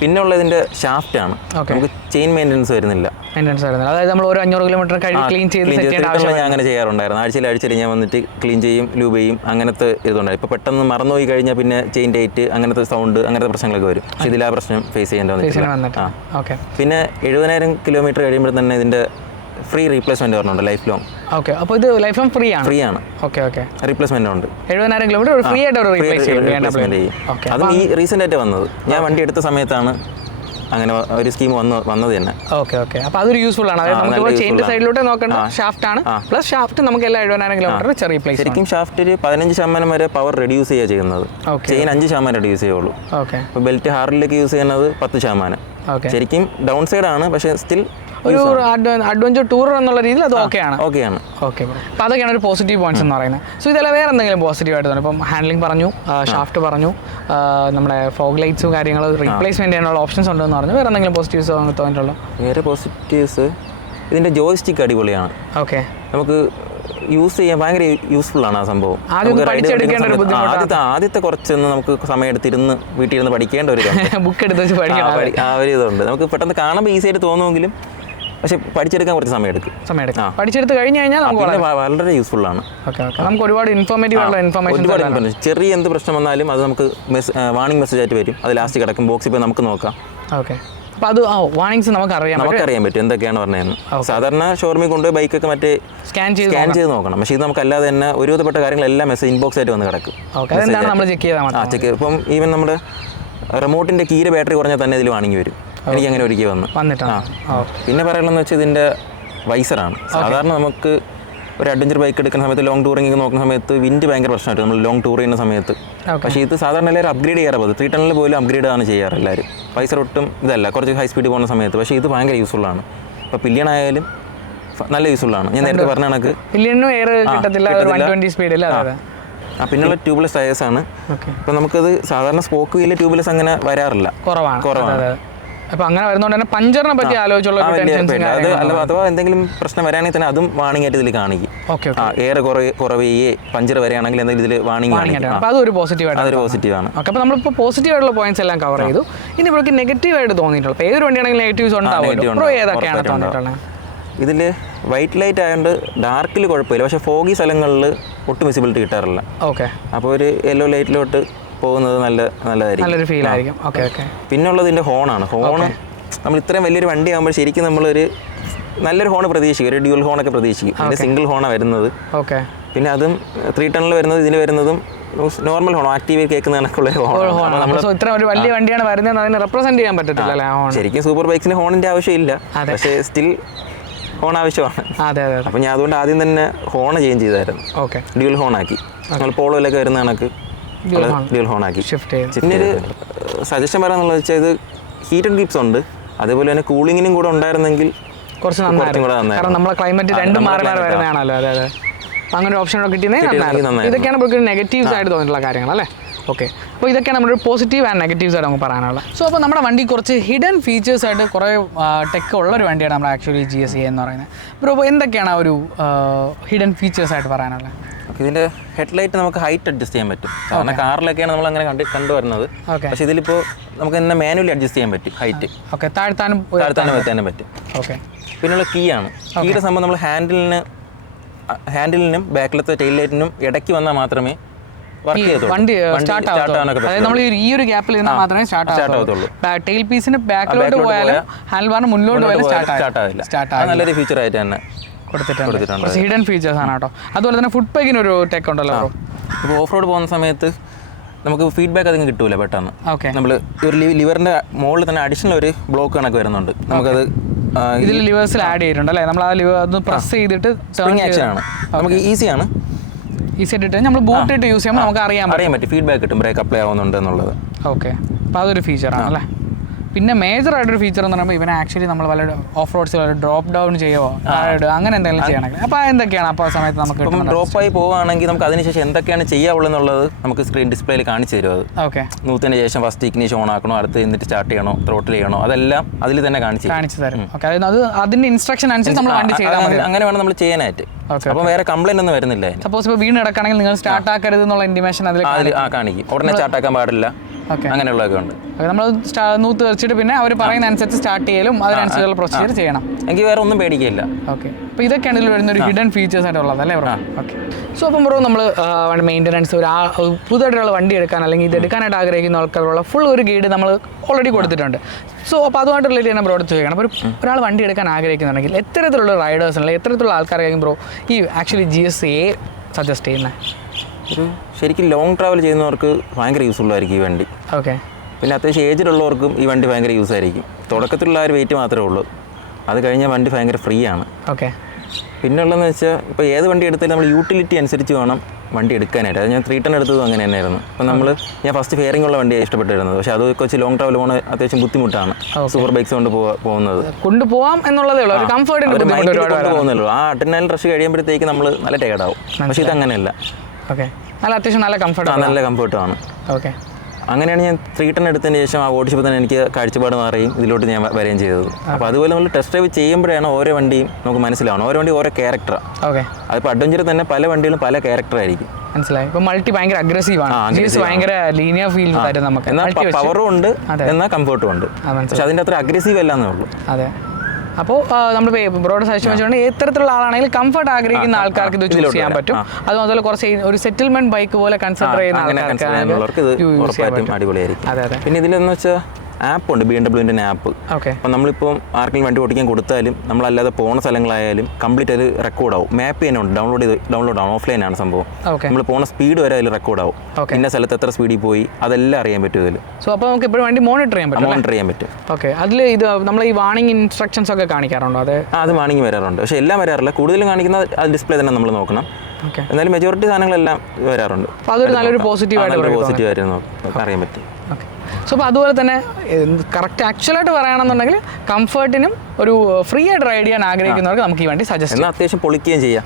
പിന്നെ ഉള്ളതിൻ്റെ ഷാഫ്റ്റാണ്. നമുക്ക് ചെയിൻ മെയിൻ്റനൻസ് വരുന്നില്ല. മെയിൻ്റെനൻസ് വരുന്നത്, അതായത് നമ്മൾ ഒരു 500 കിലോമീറ്റർ ക്ലീൻ ചെയ്ത് സെറ്റ് ചെയ്യേണ്ട ആവശ്യം ഞാൻ അങ്ങനെ ചെയ്യാറുണ്ടായിരുന്നു. ആഴ്ചയിൽ ഞാൻ വന്നിട്ട് ക്ലീൻ ചെയ്യും, ലൂബ് ചെയ്യും, അങ്ങനത്തെ ഇതുണ്ടായി. ഇപ്പോൾ പെട്ടെന്ന് മറന്നുപോയി കഴിഞ്ഞാൽ പിന്നെ ചെയിൻ ടൈറ്റ്, അങ്ങനത്തെ സൗണ്ട്, അങ്ങനത്തെ പ്രശ്നങ്ങളൊക്കെ വരും. പക്ഷേ ഇതിൽ ആ പ്രശ്നം ഫേസ് ചെയ്യേണ്ടി വന്നിട്ടില്ല. ഓക്കെ. പിന്നെ 70,000 കിലോമീറ്റർ കഴിയുമ്പോൾ തന്നെ ഇതിൻ്റെ ഫ്രീ റീപ്ലേസ്മെന്റ് പറഞ്ഞുണ്ട്, ലൈഫ് ലോങ്. ഓക്കെ, അപ്പോൾ ഇത് ലൈഫ് ലോങ് ഫ്രീ ആണ്. ഓക്കെ. റീപ്ലേസ്മെന്റ് ഉണ്ട്. 70,000 കിലോമീറ്റർ ഫ്രീ ആയിട്ട് റീപ്ലേസ് ചെയ്യും. അതും ഈ റീസെന്റ് ആയിട്ട് വന്നത്, ഞാൻ വണ്ടി എടുത്ത സമയത്താണ് അങ്ങനെ ഒരു സ്കീം വന്നത് തന്നെ. ഓക്കെ. അപ്പോൾ അതൊരു യൂസ്ഫുൾ ആണ്. അതായത് നമുക്ക് ചെയിൻ്റെ സൈഡിലോട്ട് നോക്കേണ്ട ഷാഫ്റ്റ് ആണ്, പ്ലസ് ഷാഫ്റ്റ് നമുക്ക് എല്ലാ 70,000 കിലോമീറ്റർ റീപ്ലേസ്. ശരിക്കും ഷാഫ്റ്റിൽ 15% വരെ പവർ റെഡ്യൂസ് ചെയ്യുക ചെയ്യുന്നത്, ചെയിൻ 5% റെഡ്യൂസ് ചെയ്യുള്ളൂ. ഓക്കെ. ഇപ്പോൾ ബെൽറ്റ് ഹാർഡിലേക്ക് യൂസ് ചെയ്യുന്നത് 10%. ശരിക്കും ഡൗൺ സൈഡ് ആണ്, പക്ഷേ സ്റ്റിൽ ഒരു അഡ്വഞ്ചർ ടൂർ എന്നുള്ള രീതിയിൽ അത് ഓക്കെയാണ്. ഓക്കെ. അപ്പോൾ അതൊക്കെയാണ് ഒരു പോസിറ്റീവ് പോയിന്റ്സ് എന്ന് പറയുന്നത്. സോ ഇതെല്ലാം വേറെ എന്തെങ്കിലും പോസിറ്റീവ് ആയിട്ട് തോന്നുന്നു? ഇപ്പം ഹാൻഡ്ലിംഗ് പറഞ്ഞു, ഷാഫ്റ്റ് പറഞ്ഞു, നമ്മുടെ ഫോഗ് ലൈറ്റ്സും കാര്യങ്ങൾ റീപ്ലേസ്മെന്റ് ചെയ്യാനുള്ള ഓപ്ഷൻസ് ഉണ്ടെന്ന് പറഞ്ഞു. വേറെ എന്തെങ്കിലും പോസിറ്റീവ്സ് തോന്നിയിട്ടുള്ളൂ? വേറെ പോസിറ്റീവ്സ്, ഇതിൻ്റെ ജോയ്സ്റ്റിക്ക് അടിപൊളിയാണ്. ഓക്കെ. നമുക്ക് യൂസ് ചെയ്യാൻ ഭയങ്കര യൂസ്ഫുൾ ആണ് ആ സംഭവം. ആദ്യത്തെ കുറച്ചൊന്ന് നമുക്ക് സമയം എടുത്തിരുന്ന് വീട്ടിൽ ഇരുന്ന് പഠിക്കേണ്ട ഒരു ബുക്ക് എടുത്ത് വെച്ച് പഠിക്കണം, ആ ഒരു ഇതുണ്ട്. നമുക്ക് പെട്ടെന്ന് കാണുമ്പോൾ ഈസി ആയിട്ട് തോന്നുമെങ്കിലും പക്ഷെ പഠിച്ചെടുക്കാൻ കുറച്ച് സമയം എടുക്കും. പഠിച്ചെടുത്ത് കഴിഞ്ഞ് കഴിഞ്ഞാൽ വളരെ യൂസ്ഫുൾ ആണ്. നമുക്ക് ഒരുപാട് ഇൻഫോർമേഷൻ, ചെറിയ എന്ത് പ്രശ്നം വന്നാലും അത് നമുക്ക് വാർണിംഗ് മെസ്സേജ് ആയിട്ട് വരും. അത് ലാസ്റ്റ് കിടക്കും ബോക്സിൽ പോയി നമുക്ക് നോക്കാം. ഓക്കെ. അപ്പോൾ അത് വാർണിംഗ്സ് നമുക്കറിയാൻ പറ്റും എന്തൊക്കെയാണ് പറഞ്ഞതെന്ന്. സാധാരണ ഷോറൂമിൽ കൊണ്ടുപോയി ബൈക്കൊക്കെ മറ്റേ സ്കാൻ ചെയ്ത് നോക്കണം. പക്ഷേ ഇത് നമുക്ക് അല്ലാതെ തന്നെ ഒരുവിധപ്പെട്ട കാര്യങ്ങളെല്ലാം മെസ്സേജ് ഇൻബോക്സ് ആയിട്ട് വന്ന് കിടക്കും. ഇപ്പം ഈവൻ നമ്മുടെ റിമോട്ടിൻ്റെ കീയുടെ ബാറ്ററി കുറഞ്ഞാൽ തന്നെ ഇതിൽ വാർണിംഗ് വരും. എനിക്ക് അങ്ങനെ ഒരിക്കൽ വന്നിട്ടാണ്. പിന്നെ പറയുള്ളതെന്ന് വെച്ചാൽ ഇതിൻ്റെ വൈസറാണ്. സാധാരണ നമുക്ക് ഒരു അഡ്വഞ്ചർ ബൈക്ക് എടുക്കുന്ന സമയത്ത്, ലോങ് ടൂറിംഗ് നോക്കുന്ന സമയത്ത് വിൻഡ് ഭയങ്കര പ്രശ്നമായിട്ട് നമ്മൾ ലോങ് ടൂർ ചെയ്യുന്ന സമയത്ത്. പക്ഷേ ഇത് സാധാരണ എല്ലാവരും അപ്ഗ്രേഡ് ചെയ്യാറ് പതിവ്. 310 പോലും അപ്ഗ്രേഡ് ആണ് ചെയ്യാറ് എല്ലാവരും. വൈസർ ഒട്ടും ഇതല്ല, കുറച്ച് ഹൈ സ്പീഡ് പോകുന്ന സമയത്ത്. പക്ഷേ ഇത് ഭയങ്കര യൂസ്ഫുൾ ആണ്. ഇപ്പോൾ പില്ലിയൺ ആയാലും നല്ല യൂസ്ഫുൾ ആണ്. ഞാൻ നേരത്തെ പറഞ്ഞ കണക്ക് പിന്നെയുള്ള ട്യൂബ്ലെസ് ടയേഴ്സ് ആണ്. ഇപ്പം നമുക്കത് സാധാരണ സ്പോക്ക് വീല് ട്യൂബ്ലെസ് അങ്ങനെ വരാറില്ല, കുറവാണ്. അപ്പോൾ അങ്ങനെ വരുന്നതുകൊണ്ട് തന്നെ പഞ്ചറിനെ പറ്റി ആലോചിച്ചുള്ള അത് അഥവാ എന്തെങ്കിലും പ്രശ്നം വരാണെങ്കിൽ തന്നെ അതും വാണിംഗ് ആയിട്ട് ഇതിൽ കാണിക്കും. എയർ കുറവേ പഞ്ചർ വരികയാണെങ്കിൽ എന്തെങ്കിലും ഇതിൽ വാണിംഗ് കാണിക്കും. അപ്പോൾ അതൊരു പോസിറ്റീവ് ആണ്. അപ്പോൾ നമ്മളിപ്പോൾ പോസിറ്റീവ് ആയിട്ടുള്ള പോയിന്റ്സ് എല്ലാം കവർ ചെയ്തു. ഇനി നമുക്ക് നെഗറ്റീവ് ആയിട്ട് തോന്നിയിട്ടുള്ളത്, ഏതൊരു വണ്ടിയാണെങ്കിലും നെഗറ്റീവ്സ് ഉണ്ടാവും. ഏതൊക്കെയാണ് തോന്നിയിട്ടുള്ളത്? ഇതിൽ വൈറ്റ് ലൈറ്റ് ആയതുകൊണ്ട് ഡാർക്കിൽ കുഴപ്പമില്ല, പക്ഷേ ഫോഗി സ്ഥലങ്ങളിൽ ഒട്ടും വിസിബിലിറ്റി കിട്ടാറില്ല. ഓക്കെ. അപ്പോൾ ഒരു യെല്ലോ ലൈറ്റിലോട്ട് പോകുന്നത് നല്ലതായിരിക്കും. പിന്നുള്ളത് ഇതിൻ്റെ ഹോണാണ്. ഹോണ് നമ്മൾ ഇത്രയും വലിയൊരു വണ്ടി ആകുമ്പോൾ ശരിക്കും നമ്മളൊരു നല്ലൊരു ഹോൺ പ്രതീക്ഷിക്കും, ഒരു ഡ്യുവൽ ഹോണൊക്കെ പ്രതീക്ഷിക്കും. ഇതിൻ്റെ സിംഗിൾ ഹോണാണ് വരുന്നത്. പിന്നെ അതും 310 വരുന്നത്, ഇതിന് വരുന്നതും നോർമൽ ഹോൺ, ആക്റ്റീവ് കേൾക്കുന്ന കണക്കുള്ള ഇത്ര ഒരു വലിയ വണ്ടിയാണ് വരുന്നത്, അതിനെ റെപ്രസെന്റ് ചെയ്യാൻ പറ്റത്തില്ല. ശരിക്കും സൂപ്പർ ബൈക്സിന് ഹോണിൻ്റെ ആവശ്യമില്ല, പക്ഷേ സ്റ്റിൽ ഹോൺ ആവശ്യമാണ്. അപ്പം ഞാൻ അതുകൊണ്ട് ആദ്യം തന്നെ ഹോൺ ചേഞ്ച് ചെയ്തായിരുന്നു, ഡ്യുവൽ ഹോണാക്കി. നമ്മൾ പോളോയിലൊക്കെ വരുന്ന കണക്ക് ഡ്യുവൽ ഹോണാക്കി. പിന്നെ ഒരു സജഷൻ പറയാന്നുള്ളത് വെച്ചാൽ ഇത് ഹീറ്റഡ് ഗ്രിപ്സ് ഉണ്ട്, അതേപോലെ തന്നെ കൂളിങ്ങിനും കൂടെ ഉണ്ടായിരുന്നെങ്കിൽ കുറച്ചും കൂടെ നന്നായി. കാരണം നമ്മളെ ക്ലൈമറ്റ് രണ്ടും മാറി വരുന്നതാണല്ലോ. അങ്ങനെ ഓപ്ഷൻ കിട്ടിയെങ്കിൽ ഇതൊക്കെയാണ് നെഗറ്റീവ്സ് ആയിട്ട് തോന്നിയിട്ടുള്ള കാര്യങ്ങൾ അല്ലേ? ഓക്കെ. അപ്പോൾ ഇതൊക്കെയാണ് നമ്മുടെ പോസിറ്റീവ് ആൻഡ് നെഗറ്റീവ്സ് ആയിട്ട് നമുക്ക് പറയാനുള്ളത്. സോ അപ്പോൾ നമ്മുടെ വണ്ടി കുറച്ച് ഹിഡൻ ഫീച്ചേഴ്സ് ആയിട്ട് കുറേ ടെക്ക് ഉള്ളൊരു വണ്ടിയാണ് നമ്മുടെ ആക്ച്വലി GSE എന്ന് പറയുന്നത്. അപ്പോൾ എന്തൊക്കെയാണ് ആ ഒരു ഹിഡൻ ഫീച്ചേഴ്സ് ആയിട്ട് പറയാനുള്ളത്? ഇതിൻ്റെ ഹെഡ്ലൈറ്റ് നമുക്ക് ഹൈറ്റ് അഡ്ജസ്റ്റ് ചെയ്യാൻ പറ്റും. കാരണം കാറിലൊക്കെയാണ് നമ്മൾ അങ്ങനെ കണ്ടുവരുന്നത്. പക്ഷേ ഇതിലിപ്പോൾ നമുക്ക് തന്നെ മാനുവലി അഡ്ജസ്റ്റ് ചെയ്യാൻ പറ്റും ഹൈറ്റ്. താഴ്ത്താനും വെക്കാനും പറ്റും. ഓക്കെ. പിന്നെയുള്ള കീ ആണ്. കീയുടെ സംഭവം നമ്മൾ ഹാൻഡിലിനും ബാക്കിലത്തെ ടെയിൽ ലൈറ്റിനും ഇടയ്ക്ക് വന്നാൽ മാത്രമേ വർക്ക് ചെയ്യത്തുള്ളൂ. നമ്മൾ ഈ ഒരു ഗ്യാപ്പിൽ ഇരുന്നാൽ മാത്രമേ സ്റ്റാർട്ട് ആവത്തുള്ളൂ. ടെയിൽ പീസിന് ബാക്കിലോട്ട് പോയാലും ഹാൻഡിൽ മുന്നോട്ട് പോയാലും സ്റ്റാർട്ട് ആവില്ല. നല്ലൊരു ഫീച്ചർ ആയിട്ട് തന്നെ കൊടുത്തിട്ടുണ്ട്. ഹിഡൻ ഫീച്ചേഴ്സ് ആണ് കേട്ടോ. അതുപോലെ തന്നെ ഫുഡ് പാക്കിന് ഒരു ടെക്ക് ഉണ്ടല്ലോ. ഇപ്പോൾ ഓഫ് റോഡ് പോകുന്ന സമയത്ത് നമുക്ക് ഫീഡ്ബാക്ക് അധികം കിട്ടൂല പെട്ടെന്ന്. നമ്മൾ ഒരു ലിവറിന്റെ മുകളിൽ തന്നെ അഡീഷണൽ ഒരു ബ്ലോക്ക് കണക്ക് വരുന്നുണ്ട്. നമുക്കത് ഇതിൽ ലിവേഴ്സിൽ ആഡ് ചെയ്തിട്ടുണ്ട് അല്ലേ? നമ്മൾ ആ ലിവർ ഒന്ന് പ്രസ് ചെയ്തിട്ട് സ്പ്രിംഗ് ആക്ഷൻ ആണ്, നമുക്ക് ഈസി ആയിട്ട് നമ്മൾ ബൂട്ട് ഇട്ട് യൂസ് ചെയ്യുമ്പോൾ നമുക്ക് അറിയാൻ പറ്റും, ഫീഡ്ബാക്ക് കിട്ടും ബ്രേക്ക് അപ്ലൈ ആവുന്നുണ്ട് എന്നുള്ളത്. ഓക്കെ. അപ്പോൾ അതൊരു ഫീച്ചറാണ് അല്ലേ? പിന്നെ മേജർ ആയിട്ടൊരു ഫീച്ചർ എന്ന് പറയുമ്പോൾ ഇവനെ ആക്ച്വലി നമ്മൾ വല്ല ഓഫ് റോഡ്സിൽ ഡ്രോപ്പ് ഡൗൺ ചെയ്യുമോ അങ്ങനെ എന്തെങ്കിലും ചെയ്യണമെങ്കിൽ അപ്പോൾ എന്തൊക്കെയാണ് അപ്പോൾ ആ സമയത്ത് നമുക്ക് ഡ്രോപ്പായി പോവുകയാണെങ്കിൽ നമുക്ക് അതിനുശേഷം എന്തൊക്കെയാണ് ചെയ്യാവുള്ളതെന്നുള്ളത് നമുക്ക് സ്ക്രീൻ ഡിസ്പ്ലേയിൽ കാണിച്ചു തരും. അത് ഓക്കെ. നൂത്തിന് ശേഷം ഫസ്റ്റ് ഇഗ്നിഷൻ ഓൺ ആക്കണോ, അടുത്ത് എന്നിട്ട് സ്റ്റാർട്ട് ചെയ്യണോ, ത്രോട്ടിൽ ചെയ്യണോ, അതെല്ലാം അതിൽ തന്നെ കാണിച്ചു തരും. ഓക്കെ. അത് അതിന്റെ ഇൻസ്ട്രക്ഷൻ അനുസരിച്ച് നമ്മൾ വണ്ടി ചെയ്താൽ മതി. അങ്ങനെ വേണം നമ്മൾ ചെയ്യാനായിട്ട്. അപ്പോൾ വേറെ കംപ്ലൈന്റ് ഒന്നും വരുന്നില്ല. സപ്പോസ് ഇപ്പോൾ വീണ് കിടക്കുകയാണെങ്കിൽ നിങ്ങൾ സ്റ്റാർട്ട് ആക്കരുത് എന്നുള്ള ഇൻഡിമേഷൻ അതിൽ കാണിക്കും. ഉടനെ സ്റ്റാർട്ട് ആക്കാൻ പാടില്ല, അങ്ങനെയുള്ളതൊക്കെ ഉണ്ട്. നമ്മൾ നൂത്ത് വെച്ചിട്ട് പിന്നെ അവർ പറയുന്ന അനുസരിച്ച് സ്റ്റാർട്ട് ചെയ്യലും അതിനനുസരിച്ചുള്ള പ്രൊസീജിയർ ചെയ്യണം. എനിക്ക് വേറെ ഒന്നും പേടിക്കില്ല. ഓക്കെ, അപ്പോൾ ഇതൊക്കെയാണ് ഇതിൽ വരുന്ന ഒരു ഹിഡൻ ഫീച്ചേഴ്സ് ആയിട്ടുള്ളത് അല്ലേ ബ്രോ? ഓക്കെ. സോ അപ്പം ബ്രോ നമ്മൾ മെയിൻ്റനൻസ് പുതുതായിട്ടുള്ള വണ്ടി എടുക്കാൻ അല്ലെങ്കിൽ ഇത് എടുക്കാനായിട്ട് ആഗ്രഹിക്കുന്ന ആൾക്കാരുള്ള ഫുൾ ഒരു ഗൈഡ് നമ്മൾ ഓൾറെഡി കൊടുത്തിട്ടുണ്ട്. സോ അപ്പോൾ അതുമായിട്ട് റിലേറ്റ് ചെയ്യുന്ന ബ്രോഡ് ചോദിക്കണം. അപ്പോൾ ഒരാൾ വണ്ടി എടുക്കാൻ ആഗ്രഹിക്കുന്നുണ്ടെങ്കിൽ എത്തരത്തിലുള്ള റൈഡേഴ്സ് അല്ലെങ്കിൽ എത്തരത്തിലുള്ള ആൾക്കാരായിരിക്കും ബ്രോ ഈ ആക്ച്വലി GS8 സജസ്റ്റ് ചെയ്യുന്നത്? ഒരു ശരിക്കും ലോങ് ട്രാവൽ ചെയ്യുന്നവർക്ക് ഭയങ്കര യൂസ്ഫുൾ ആയിരിക്കും ഈ വണ്ടി. ഓക്കെ. പിന്നെ അത്യാവശ്യം ഏജിലുള്ളവർക്കും ഈ വണ്ടി ഭയങ്കര യൂസ് ആയിരിക്കും. തുടക്കത്തിലുള്ള ആ ഒരു വെയിറ്റ് മാത്രമേ ഉള്ളൂ, അത് കഴിഞ്ഞാൽ വണ്ടി ഭയങ്കര ഫ്രീ ആണ്. ഓക്കെ. പിന്നെ ഉള്ളതെന്ന് വെച്ചാൽ ഇപ്പോൾ ഏത് വണ്ടി എടുത്താലും നമ്മൾ യൂട്ടിലിറ്റി അനുസരിച്ച് വേണം വണ്ടി എടുക്കാനായിട്ട്. അത് ഞാൻ 3 ടൺ എടുത്തതും അങ്ങനെ തന്നെയായിരുന്നു. അപ്പോൾ ഞാൻ ഫസ്റ്റ് ഫെയറിംഗ് ഉള്ള വണ്ടിയാണ് ഇഷ്ടപ്പെട്ടിരുന്നത്. പക്ഷേ അത് വെച്ച് ലോങ് ട്രാവൽ പോകുന്നത് അത്യാവശ്യം ബുദ്ധിമുട്ടാണ്. സൂപ്പർ ബൈക്സ് കൊണ്ട് പോകുന്നത് കൊണ്ടുപോകാം എന്നുള്ളതേ ഉള്ളൂ, ഒരു കംഫർട്ടിന് പോകുന്നുള്ളൂ. ആ അഡ്രിനാലിൻ റഷ് കഴിയുമ്പോഴത്തേക്ക് നമ്മൾ നല്ല ടയർഡാവും. പക്ഷേ ഇതങ്ങനെയല്ല. ഓക്കെ, നല്ല അത്യാവശ്യം നല്ല കംഫർട്ടാണ്. ഓക്കെ. അങ്ങനെയാണ് ഞാൻ 3 ടൺ എടുത്തതിന് ശേഷം ആ ഓടിച്ചപ്പോൾ തന്നെ എനിക്ക് കാഴ്ചപ്പാട് മാറുകയും ഇതിലോട്ട് ഞാൻ വരികയും ചെയ്തത്. അപ്പോൾ അതുപോലെ നമ്മൾ ടെസ്റ്റ് ഡ്രൈവ് ചെയ്യുമ്പോഴാണ് ഓരോ വണ്ടിയും നമുക്ക് മനസ്സിലാവണം. ഓരോ വണ്ടി ഓരോ ക്യാരക്ടറാണ്. ഓക്കെ. അതിപ്പോൾ അഡ്വഞ്ചർ തന്നെ പല വണ്ടികളും പല ക്യാരക്ടറായിരിക്കും. മനസ്സിലായി. ഇപ്പോൾ മൾട്ടി ഭയങ്കര അഗ്രസീവാണ്, ഭയങ്കര ലീനിയർ ഫീൽ തരും നമുക്ക്. എന്നാൽ പവറും ഉണ്ട്, എന്നാൽ കംഫർട്ടും ഉണ്ട്. പക്ഷെ അതിൻ്റെ അത്ര അഗ്രസീവ് അല്ലാന്നേ ഉള്ളൂ. അതെ. അപ്പോൾ നമ്മൾ ബ്രോഡ് സജഷൻ വെച്ചുകൊണ്ട് എത്തരത്തിലുള്ള ആളാണെങ്കിൽ കംഫർട്ട് ആഗ്രഹിക്കുന്ന ആൾക്കാർക്ക് ഇത് ചൂസ് ചെയ്യാൻ പറ്റും. അതുപോലെ കുറച്ച് ഒരു സെറ്റിൽമെന്റ് ബൈക്ക് പോലെ കൺസിഡർ ചെയ്യുന്ന ആൾക്കാർക്ക് ഇത് ഉറപ്പായിട്ടും അടിപൊളിയായിരിക്കും. അതെ അതെ. പിന്നെ ഇതിലെന്ന് വെച്ചാൽ ആപ്പുണ്ട്, BMW ആപ്പ്. ഓക്കെ. അപ്പം നമ്മളിപ്പോൾ ആർക്കെങ്കിലും വണ്ടി ഓടിക്കാൻ കൊടുത്താലും നമ്മളല്ലാതെ പോകുന്ന സ്ഥലങ്ങളായാലും കംപ്ലീറ്റ് അത് റെക്കോർഡാവും. മാപ്പ് തന്നെ ഉണ്ട്, ഡൗൺലോഡ് ആവും. ഓഫ്ലൈനാണ് സംഭവം. നമ്മൾ പോകുന്ന സ്പീഡ് വരെ അതിൽ റെക്കോർഡാവും. ഇന്ന സ്ഥലത്ത് എത്ര സ്പീഡിൽ പോയി അതെല്ലാം അറിയാൻ പറ്റും ഇതിൽ. സോ അപ്പോൾ നമുക്ക് എപ്പോഴും വണ്ടി മോണിറ്റർ ചെയ്യാൻ പറ്റും. ഓക്കെ. അതിൽ ഇത് നമ്മൾ ഈ വാണിംഗ് ഇൻസ്ട്രക്ഷൻസ് ഒക്കെ കാണിക്കാറുണ്ടോ? അത് വാണിംഗ് വരാറുണ്ട്, പക്ഷേ എല്ലാം വരാറില്ല. കൂടുതലും കാണിക്കുന്ന ആ ഡിസ്പ്ലേ തന്നെ നമ്മൾ നോക്കണം. എന്നാലും മെജോറിറ്റി സാധനങ്ങളെല്ലാം വരാറുണ്ട്. അപ്പോൾ അതൊരു നല്ലൊരു പോസിറ്റീവായിട്ട് അറിയാൻ പറ്റും. ഓക്കെ. സോ അപ്പോൾ അതുപോലെ തന്നെ കറക്റ്റ് ആക്ച്വലായിട്ട് പറയുകയാണെന്നുണ്ടെങ്കിൽ കംഫർട്ടിനും ഒരു ഫ്രീ ആയിട്ട് റൈഡ് ചെയ്യാൻ ആഗ്രഹിക്കുന്നവർക്ക് നമുക്ക് ഈ വണ്ടി സജസ്റ്റ് ചെയ്യാം. അത്യാവശ്യം പൊളിക്കുകയും ചെയ്യാം,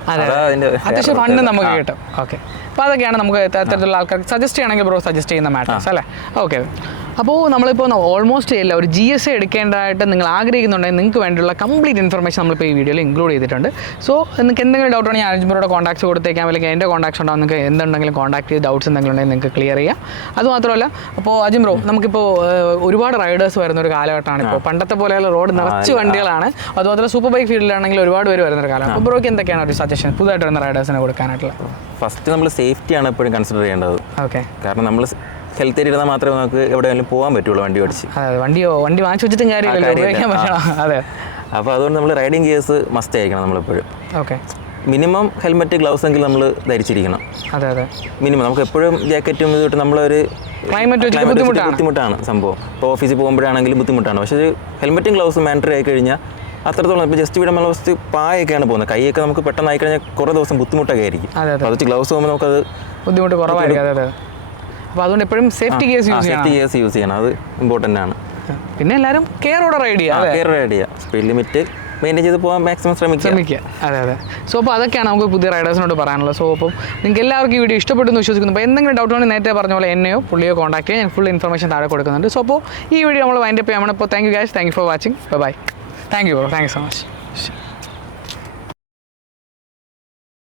അത്യാവശ്യം ഫണ്ട് നമുക്ക് കിട്ടും. ഓക്കെ. അപ്പോൾ അതൊക്കെയാണ് നമുക്ക് അത്തരത്തിലുള്ള ആൾക്കാർക്ക് സജസ്റ്റ് ചെയ്യണമെങ്കിൽ ബ്രോ സജസ്റ്റ് ചെയ്യുന്ന മാറ്റേഴ്സ് അല്ലേ? ഓക്കെ. അപ്പോൾ നമ്മളിപ്പോൾ ഓൾമോസ്റ്റ് ഇല്ല ഒരു GS എടുക്കേണ്ടതായിട്ട് നിങ്ങൾ ആഗ്രഹിക്കുന്നുണ്ടെങ്കിൽ നിങ്ങൾക്ക് വേണ്ടിയുള്ള കംപ്ലീറ്റ് ഇൻഫർമേഷൻ നമ്മളിപ്പോൾ ഈ വീഡിയോയിൽ ഇൻക്ലൂഡ് ചെയ്തിട്ടുണ്ട്. സോ നിങ്ങൾക്ക് എന്തെങ്കിലും ഡൗട്ട് ഉണ്ടെങ്കിൽ അർജുനോട് കോൺടാക്ട്സ് കൊടുത്തേക്കാം, അല്ലെങ്കിൽ എൻ്റെ കോൺടാക്ട്സ് ഉണ്ടാവും. നിങ്ങൾക്ക് എന്തുണ്ടെങ്കിലും കോൺടാക്ട് ചെയ്ത് ഡൗട്ട്സ് എന്തെങ്കിലും ഉണ്ടെങ്കിൽ നിങ്ങൾക്ക് ക്ലിയർ ചെയ്യാം. അതുമാത്രമല്ല അപ്പോൾ അജിം ബ്രോ നമുക്കിപ്പോൾ ഒരുപാട് റൈഡേഴ്സ് വരുന്ന ഒരു കാലഘട്ടമാണ്. ഇപ്പോൾ പണ്ടത്തെ പോലെയുള്ള റോഡ് നിറച്ച് വണ്ടികളാണ്. അതുപോലെ സൂപ്പർ ബൈക്ക് ഫീൽഡിലാണെങ്കിൽ ഒരുപാട് പേര് വരുന്നൊരു കാലം. അപ്പോൾ ബ്രോയ്ക്ക് എന്തൊക്കെയാണ് ഒരു സജഷൻ പുതുതായിട്ട് വരുന്ന റൈഡേഴ്സിനെ കൊടുക്കാനായിട്ടുള്ള? ഫസ്റ്റ് നമ്മൾ സേഫ്റ്റിയാണ് എപ്പോഴും കൺസിഡർ ചെയ്യേണ്ടത്. ഓക്കെ. കാരണം നമ്മൾ ഹെൽത്തി ആയിട്ട് ഇരുന്നാൽ മാത്രമേ നമുക്ക് എവിടെയെങ്കിലും പോകാൻ പറ്റുള്ളൂ വണ്ടി ഓടിച്ച്. വണ്ടി വാങ്ങിച്ചു വെച്ചിട്ടും കാര്യമില്ല. അതെ. അപ്പോൾ അതുകൊണ്ട് നമ്മൾ റൈഡിങ് ഗിയേഴ്സ് മസ്റ്റ് ആയിരിക്കണം നമ്മളെപ്പോഴും. ഓക്കെ. മിനിമം ഹെൽമെറ്റ് ഗ്ലൗസ് എങ്കിലും നമ്മൾ ധരിച്ചിരിക്കണം. അതെ അതെ. മിനിമം നമുക്ക് എപ്പോഴും ജാക്കറ്റും ഇത് തൊട്ട് നമ്മളൊരു ക്ലൈമറ്റ് ബുദ്ധിമുട്ടാണ് സംഭവം. ഇപ്പോൾ ഓഫീസിൽ പോകുമ്പോഴാണെങ്കിലും ബുദ്ധിമുട്ടാണ്. പക്ഷേ ഹെൽമെറ്റും ഗ്ലൗസും മാൻഡറി ആയി കഴിഞ്ഞാൽ അത്രത്തോളം ഇപ്പോൾ ജസ്റ്റ് ഇവിടെ നമ്മൾ ഫസ്റ്റ് പായൊക്കെയാണ് പോകുന്നത്. കൈയൊക്കെ നമുക്ക് പെട്ടെന്ന് ആയി കഴിഞ്ഞാൽ കുറേ ദിവസം ബുദ്ധിമുട്ടൊക്കെ ആയിരിക്കും. അപ്പോൾ അത് ഗ്ലൗസ് പോകുമ്പോൾ നമുക്കത് ബുദ്ധിമുട്ട് കുറവായിരിക്കും. അതെ അതെ. അപ്പോൾ അതുകൊണ്ട് എപ്പോഴും സേഫ്റ്റി ഗിയേഴ്സ് യൂസ് ചെയ്യണം, അത് ഇമ്പോർട്ടൻ്റ് ആണ്. പിന്നെ എല്ലാവരും കെയറോടെ റൈഡ് ചെയ്യുക, സ്പീഡ് ലിമിറ്റ് മെയിൻറ്റെയിൻ ചെയ്ത് പോകാൻ മാക്സിമം ശ്രമിക്കുക. അതെ അതെ. സോ അപ്പോൾ അതൊക്കെയാണ് നമുക്ക് പുതിയ റൈഡേഴ്സിനോട് പറയാനുള്ളത്. സോ അപ്പം നിങ്ങൾക്ക് എല്ലാവർക്കും ഈ വീഡിയോ ഇഷ്ടപ്പെട്ടെന്ന് വിശ്വസിക്കുന്നു. അപ്പോൾ എന്തെങ്കിലും ഡൗട്ട് ഉണ്ടെങ്കിൽ നേരത്തെ പറഞ്ഞ പോലെ എന്നെയോ പുള്ളിയോ കോൺടാക്ട് ചെയ്യാൻ ഞാൻ ഫുൾ ഇൻഫർമേഷൻ താഴെ കൊടുക്കുന്നുണ്ട്. സോ അപ്പോൾ ഈ വീഡിയോ നമ്മൾ വൈൻഡപ്പ് ചെയ്യാൻ. അപ്പോൾ thank you guys, thank you for watching. Bye. Thank you bro, thank you so much.